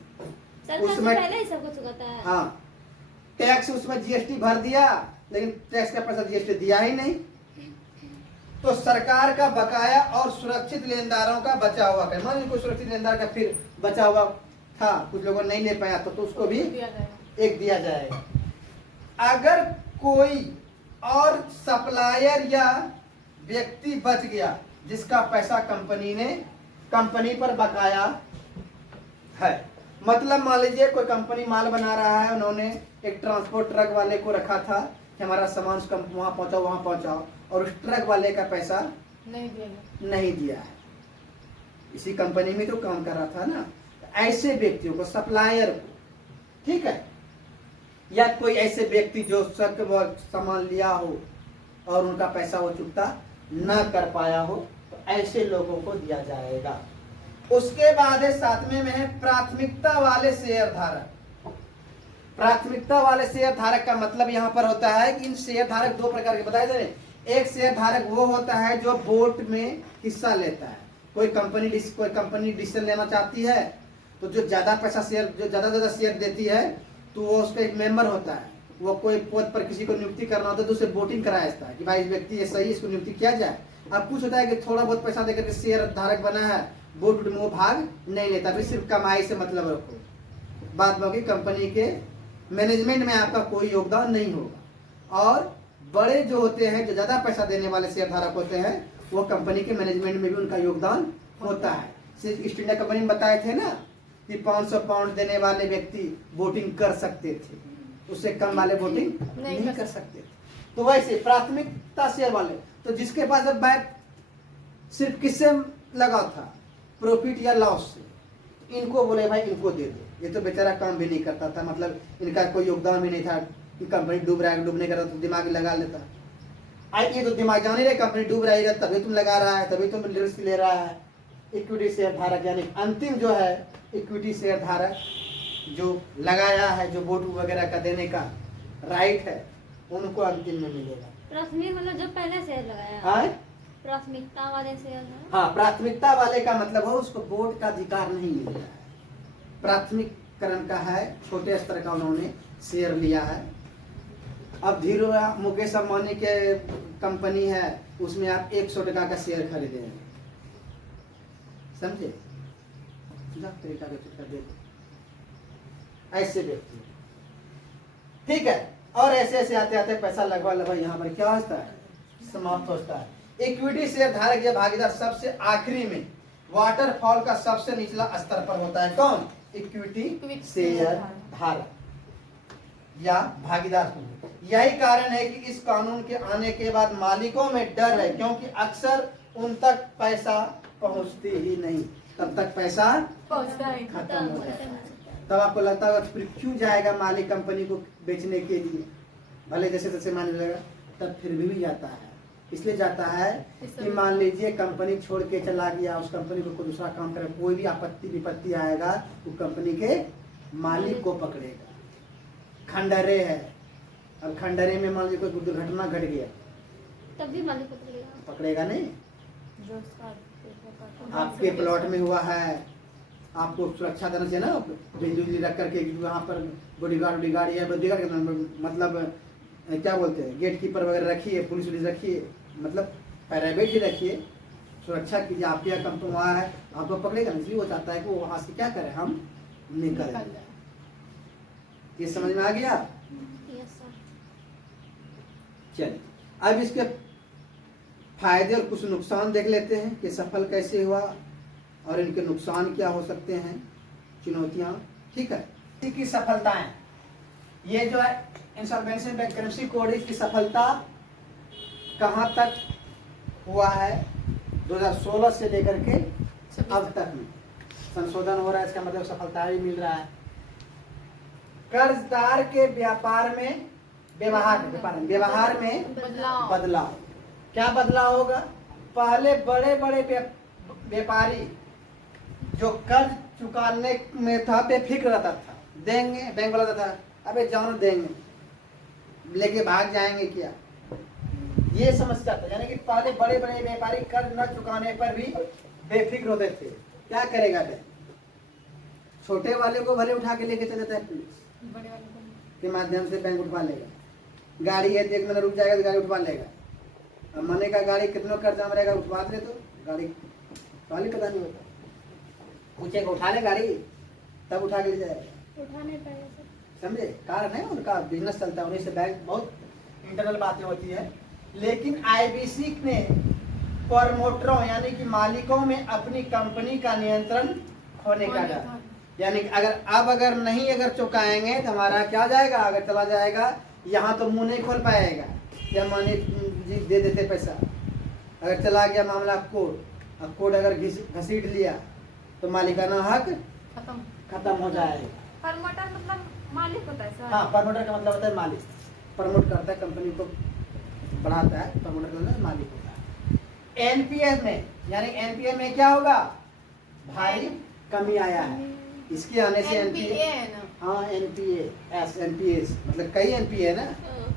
सरकार से उसमें पहले ही सब कुछ होता है। हाँ टैक्स उसमें जीएसटी भर दिया, लेकिन टैक्स का पैसा जीएसटी दिया ही नहीं। तो सरकार का बकाया और सुरक्षित लेनदारों का बचा हुआ कर, मान लीजिए कोई सुरक्षित लेनदार का फिर बचा हुआ था, कुछ लोगों ने नहीं ले पाया तो उसको भी एक दिया जाएगा। अगर कोई और सप्लायर या व्यक्ति बच गया जिसका पैसा कंपनी पर बकाया है, मतलब मान लीजिए कोई कंपनी माल बना रहा है, उन्होंने एक ट्रांसपोर्ट ट्रक वाले को रखा था कि हमारा सामान वहां पहुंचाओ, और उस ट्रक वाले का पैसा नहीं दिया है, इसी कंपनी में तो काम कर रहा था ना। ऐसे व्यक्तियों को, सप्लायर को, ठीक है, या कोई ऐसे व्यक्ति जो सामान लिया हो और उनका पैसा वो चुकता न कर पाया हो, तो ऐसे लोगों को दिया जाएगा। उसके बाद है सातवें में है प्राथमिकता वाले शेयर धारक। प्राथमिकता वाले शेयर धारक का मतलब यहाँ पर होता है कि इन शेयर धारक दो प्रकार के बताए जा रहे हैं। एक शेयर धारक वो होता है जो बोर्ड में हिस्सा लेता है। कोई कंपनी डिसीजन लेना चाहती है तो जो ज्यादा पैसा शेयर, जो ज्यादा शेयर देती है, तो वो उसका एक मेंबर होता है। वो कोई पद पर किसी को नियुक्ति करना होता है तो उसे वोटिंग कराया कि भाई इस व्यक्ति ये सही, इसको नियुक्ति किया जाए। अब कुछ होता है कि थोड़ा बहुत पैसा देकर के शेयर धारक बना है, बोर्ड में वो भाग नहीं लेता, फिर सिर्फ कमाई से मतलब रखो, बाद बाकी कंपनी के मैनेजमेंट में आपका कोई योगदान नहीं होगा। और बड़े जो होते हैं, जो ज्यादा पैसा देने वाले शेयर धारक होते हैं, वो कंपनी के मैनेजमेंट में भी उनका योगदान होता है। सिर्फ ईस्ट इंडिया कंपनी में बताए थे ना कि 500 पाउंड देने वाले व्यक्ति वोटिंग कर सकते थे, उससे कम वाले वोटिंग नहीं कर सकते थे। तो वैसे प्राथमिकता शेयर वाले, तो जिसके पास अब सिर्फ किससे लगा था, प्रॉफिट या लॉस से, इनको बोले भाई इनको दे दो। ये तो बेचारा काम भी नहीं करता था, मतलब इनका कोई योगदान भी नहीं था कि कंपनी डूब रहा है, डूबने का तो दिमाग लगा लेता। ये तो दिमाग जान ही रहे कंपनी डूब रही है, तभी तुम लगा रहा है, तभी तुम रिस्क ले रहा है। इक्विटी शेयर धारक यानी अंतिम जो है इक्विटी शेयर धारक, जो लगाया है, जो वोट वगैरह का देने का राइट है, उनको अंतिम में मिलेगा। प्राथमिक मतलब जो पहले शेयर लगाया, हाँ प्राथमिकता वाले शेयर। हाँ, प्राथमिकता वाले का मतलब हो उसको वोट का अधिकार नहीं मिल रहा है। प्राथमिककरण का है, छोटे स्तर का उन्होंने शेयर लिया है। अब धीरे मुकेश अंबानी के कंपनी है, उसमें आप 100 टका का शेयर खरीदेंगे, समझे, तरीका का चुटका दे दो ऐसे व्यक्ति, ठीक है। और ऐसे ऐसे आते आते पैसा लगभग यहाँ पर क्या होता है, समाप्त होता है। इक्विटी शेयर धारक या भागीदार सबसे आखिरी में वाटरफॉल का सबसे निचला स्तर पर होता है। कौन, इक्विटी शेयर धारक या भागीदार। यही कारण है कि इस कानून के आने के बाद मालिकों में डर है, क्योंकि अक्सर उन तक पैसा पहुंचते ही नहीं, तब तक पैसा खत्म हो जाता है। तब आपको लगता होगा फिर क्यों जाएगा मालिक कंपनी को बेचने के लिए, भले जैसे तैसे मान लेगा, तब फिर भी जाता है। इसलिए जाता है कि मान लीजिए कंपनी छोड़ के चला गया, उस कंपनी को कोई दूसरा काम करे, कोई भी आपत्ति विपत्ति आएगा वो कंपनी के मालिक को पकड़ेगा। खंडरे है, अब खंडरे में मान लीजिए कोई दुर्घटना घट गया, तब भी मालिक पकड़ेगा नहीं। आपके प्लॉट में हुआ है, आपको सुरक्षा देना चाहिए ना, बिजली रख करके वहाँ पर बॉडीगार्ड मतलब क्या बोलते हैं, गेट कीपर वगैरह रखिए, पुलिस रखिए, मतलब प्राइवेट ही रखिए, सुरक्षा कीजिए। आपके यहाँ कंपनी वहाँ है, आपको पकड़ेगा नहीं, इसलिए वो चाहता है कि वो वहाँ से क्या करे, हम निकल जाए। ये समझ में आ गया। चलिए अब इसके फायदे और कुछ नुकसान देख लेते हैं कि सफल कैसे हुआ और इनके नुकसान क्या हो सकते हैं, चुनौतियां, ठीक है। इसकी सफलताएं, ये जो है इंसॉल्वेंसी बैंक्रप्सी कोड, इसकी सफलता कहां तक हुआ है, 2016 से लेकर के अब तक में संशोधन हो रहा है, इसका मतलब सफलता भी मिल रहा है। कर्जदार के व्यवहार में बदलाव। क्या बदलाव होगा? पहले बड़े बड़े व्यापारी जो कर्ज चुकाने में था बेफिक्र रहता था, देंगे, बैंक वाला था अबे जाओ देंगे, लेके भाग जाएंगे क्या, ये समझता था। यानी कि पहले बड़े बड़े व्यापारी कर्ज न चुकाने पर भी बेफिक्र होते थे। क्या करेगा बैंक? छोटे वाले को भले उठा के लेके चले जाता है, पुलिस के माध्यम से बैंक उठवा लेगा। गाड़ी है, एक मिनट रुक जाएगा तो गाड़ी उठवा लेगा। अब मने का गाड़ी कितना कर्जा में रहेगा, उठवा दे तो गाड़ी वाली पता नहीं होता, पूछेगा उठा ले गाड़ी, तब उठा के ले जाएगा। उठा नहीं पाएगा सर। समझे? कारण है उनका बिजनेस चलता है, उन्हीं से बैंक बहुत इंटरनल बातें होती है। लेकिन आईबीसी ने प्रमोटरों यानी कि मालिकों में अपनी कंपनी का नियंत्रण खोने का डर, यानी कि अगर नहीं चुकाएंगे तो हमारा क्या जाएगा, अगर चला जाएगा यहाँ तो मुंह नहीं खोल पाएगा, या माने जी दे देते पैसा, अगर चला गया मामला कोर्ट, अब कोर्ट अगर घसीट लिया तो मालिकाना हक खत्म हो जाएगा। प्रमोटर मतलब मालिक होता है सर? हाँ, प्रमोटर का मतलब होता है मालिक, प्रमोट करता है, कंपनी को बढ़ाता है, प्रमोटर का मतलब मालिक होता है। एनपीए में, यानी एनपीए में क्या होगा, भारी कमी आया है, इसके आने से एनपीए, हाँ एनपीए एनपीएस मतलब कई एनपीए है ना,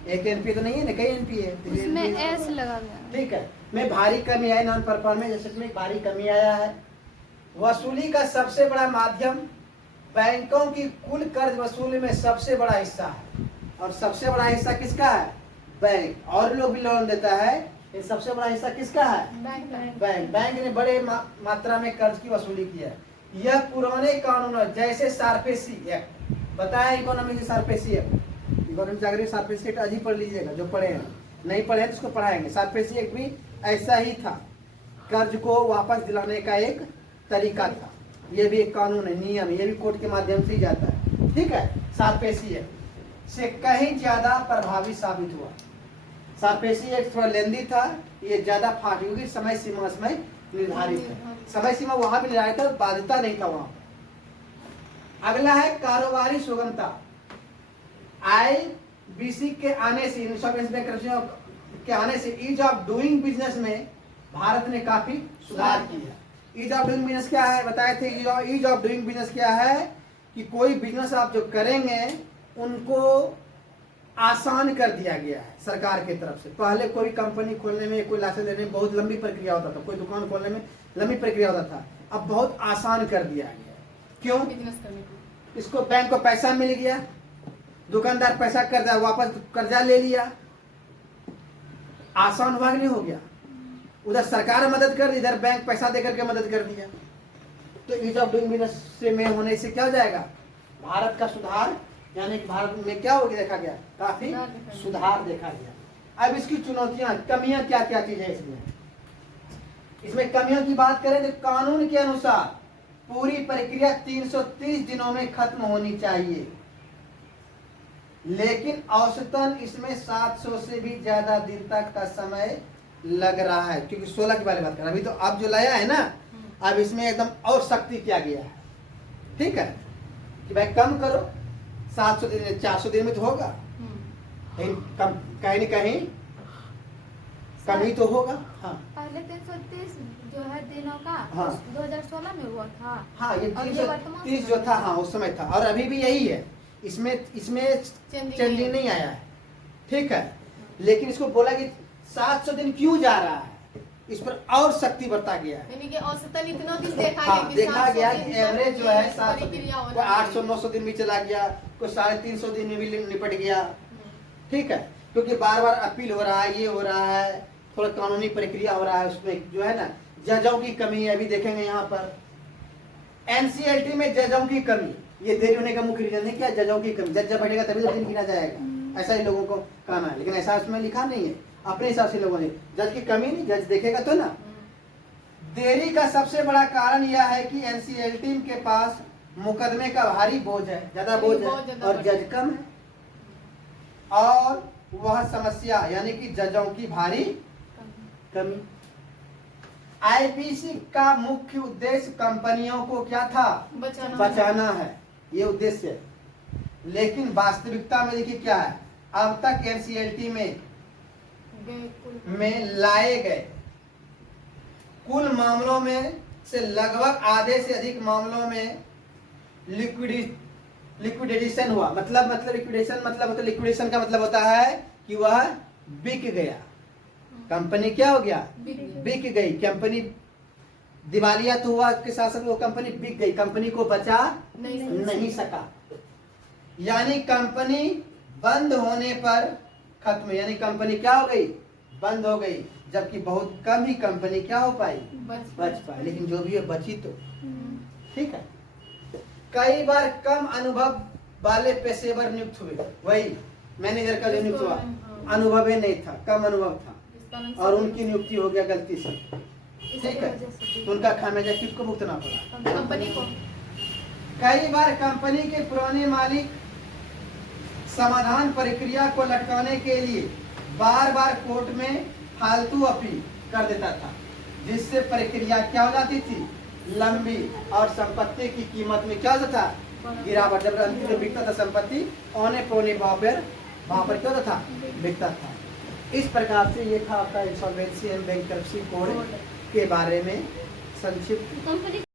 एक एनपीए तो नहीं है ना, कई एनपीए है, उसमें एस लगा गया। ठीक है। में भारी कमी आई, नॉन परफॉर्मेंस जैसे में भारी कमी आया है। वसूली का सबसे बड़ा माध्यम, बैंकों की कुल कर्ज वसूली में सबसे बड़ा हिस्सा है, और सबसे बड़ा हिस्सा किसका है, बैंक। और लोग भी लोन देता है, ये सबसे बड़ा हिस्सा किसका है, बैंक ने बड़े मात्रा में कर्ज की वसूली की है। यह पुराने कानूनों जैसे सार्फेसी एक्ट, बताया इकोनॉमी की सार्फेसी एक्ट, इकोनॉमी जागरूक सार्फेसी एक्ट आज ही पढ़ लीजिएगा, जो पढ़े हैं, नहीं पढ़े हैं तो उसको पढ़ाएंगे। सार्फेसी एक्ट भी ऐसा ही था, कर्ज को वापस दिलाने का एक तरीका था। ये भी एक कानून है, नियम, ये भी कोर्ट के माध्यम से ही जाता है। ठीक है। सार्फेसी एक्ट से कहीं ज्यादा प्रभावी साबित हुआ। सार्फेसी एक्ट थोड़ा लेंदी था, ये ज्यादा फास्ट, क्योंकि समय सीमा इसमें निर्धारित है, समय सीमा वहां भी निर्धारित है, बाध्यता नहीं था वहां। अगला है कारोबारी सुगमता। आईबीसी के आने से, इंश्योरेंस बैंक के आने से ईज ऑफ डूइंग बिजनेस में भारत ने काफी सुधार किया। ईज ऑफ डूइंग बिजनेस क्या है, बताए थे। ईज ऑफ डूइंग बिजनेस क्या है कि कोई बिजनेस आप जो करेंगे उनको आसान कर दिया गया है सरकार की तरफ से। पहले कोई कंपनी खोलने में, कोई लाइसेंस लेने में बहुत लंबी प्रक्रिया होता था, कोई दुकान खोलने में लंबी प्रक्रिया होता था, अब बहुत आसान कर दिया गया। क्यों? बिजनेस करने को इसको बैंक को पैसा मिल गया, दुकानदार पैसा कर्जा वापस कर्जा ले लिया, आसान हुआ नहीं हो गया। उधर सरकार मदद कर दी, इधर बैंक पैसा देकर के मदद कर दिया। तो ईज ऑफ डूइंग बिजनेस में होने से क्या हो जाएगा, भारत का सुधार, यानी कि भारत में क्या हो गया, देखा गया काफी सुधार देखा गया। अब इसकी चुनौतियां, कमियां क्या क्या चीज है इसमें कमियों की बात करें तो कानून के अनुसार पूरी प्रक्रिया 330 दिनों में खत्म होनी चाहिए, लेकिन औसतन इसमें 700 से भी ज्यादा दिन तक का समय लग रहा है, क्योंकि 16 की बात कर, अभी तो अब जो लाया है ना, अब इसमें एकदम और सख्ती किया गया है। ठीक है कि भाई कम करो, 700 दिन 400 दिन में तो होगा, कहीं कहीं न कहीं कमी तो होगा। हाँ, पहले 330 जो है दिनों का, हाँ, 2016 में हुआ था। हाँ, ये 330 जो था, हाँ उस समय था, और अभी भी यही है, इसमें चेंजिंग नहीं आया है। ठीक है, लेकिन इसको बोला कि 700 दिन क्यों जा रहा है, इस पर और सख्ती बरता गया है। यानी कि औसतन इतना दिन देखा हाँ, गया, देखा गया कि एवरेज जो है 700 दिन, प्रक्रिया कोई 800-900 दिन भी चला गया, कोई 350 दिन में भी निपट गया। ठीक है, क्योंकि बार बार अपील हो रहा है, ये हो रहा है, थोड़ा कानूनी प्रक्रिया हो रहा है, उसमें जो है ना जजों की कमी है, अभी देखेंगे यहाँ पर एनसीएलटी में जजों की कमी, ये देरी होने का मुख्य रीजन है क्या, जजों की कमी। जज जब बैठेगा तभी तो दिन गिना जाएगा, ऐसा ही लोगों को कहना है, लेकिन ऐसा उसमें लिखा नहीं है, अपने हिसाब से लोगों ने, जज की कमी नहीं, जज देखेगा तो ना। देरी का सबसे बड़ा कारण यह है कि एनसीएलटी के पास मुकदमे का भारी बोझ है, ज्यादा बोझ है, और जज कम है, और वह समस्या यानी कि जजों की भारी कमी। आईबीसी का मुख्य उद्देश्य कंपनियों को क्या था, बचाना है, ये उद्देश्य है। लेकिन वास्तविकता में देखिए क्या है, अब तक एनसीएलटी में लाए गए कुल मामलों में से लगभग आधे से अधिक मामलों में लिक्विडेशन हुआ। मतलब लिक्विडेशन लिक्विडेशन का मतलब होता है कि वह बिक गया, कंपनी क्या हो गया, बिक गई। कंपनी दिवालिया तो हुआ के साथ साथ वो कंपनी बिक गई, कंपनी को बचा नहीं सका। यानी कंपनी बंद होने पर खत्म, यानी कंपनी क्या हो गई, बंद हो गई। जबकि बहुत कम ही कंपनी क्या हो पाई, बच पाई। लेकिन जो भी है बची तो ठीक है। कई बार कम अनुभव वाले पेशेवर नियुक्त हुए, वही मैनेजर का जो नियुक्त हुआ अनुभव ही नहीं था, कम अनुभव था और उनकी नियुक्ति हो गया गलती से, ठीक है, तो उनका खामियाजा किसको भुगतना पड़ा, कंपनी को। कई बार कंपनी के पुराने मालिक समाधान प्रक्रिया को लटकाने के लिए बार बार कोर्ट में फालतू अपील कर देता था, जिससे प्रक्रिया क्या हो जाती थी, लंबी, और संपत्ति की कीमत में क्या होता था, गिरावट। जब अंतिम में बिकता था संपत्ति औने पौने भाव पर क्या होता था, बिकता था। इस प्रकार से ये था आपका इंसॉल्वेंसी एंड बैंक्रप्सी कोड के बारे में संक्षिप्त।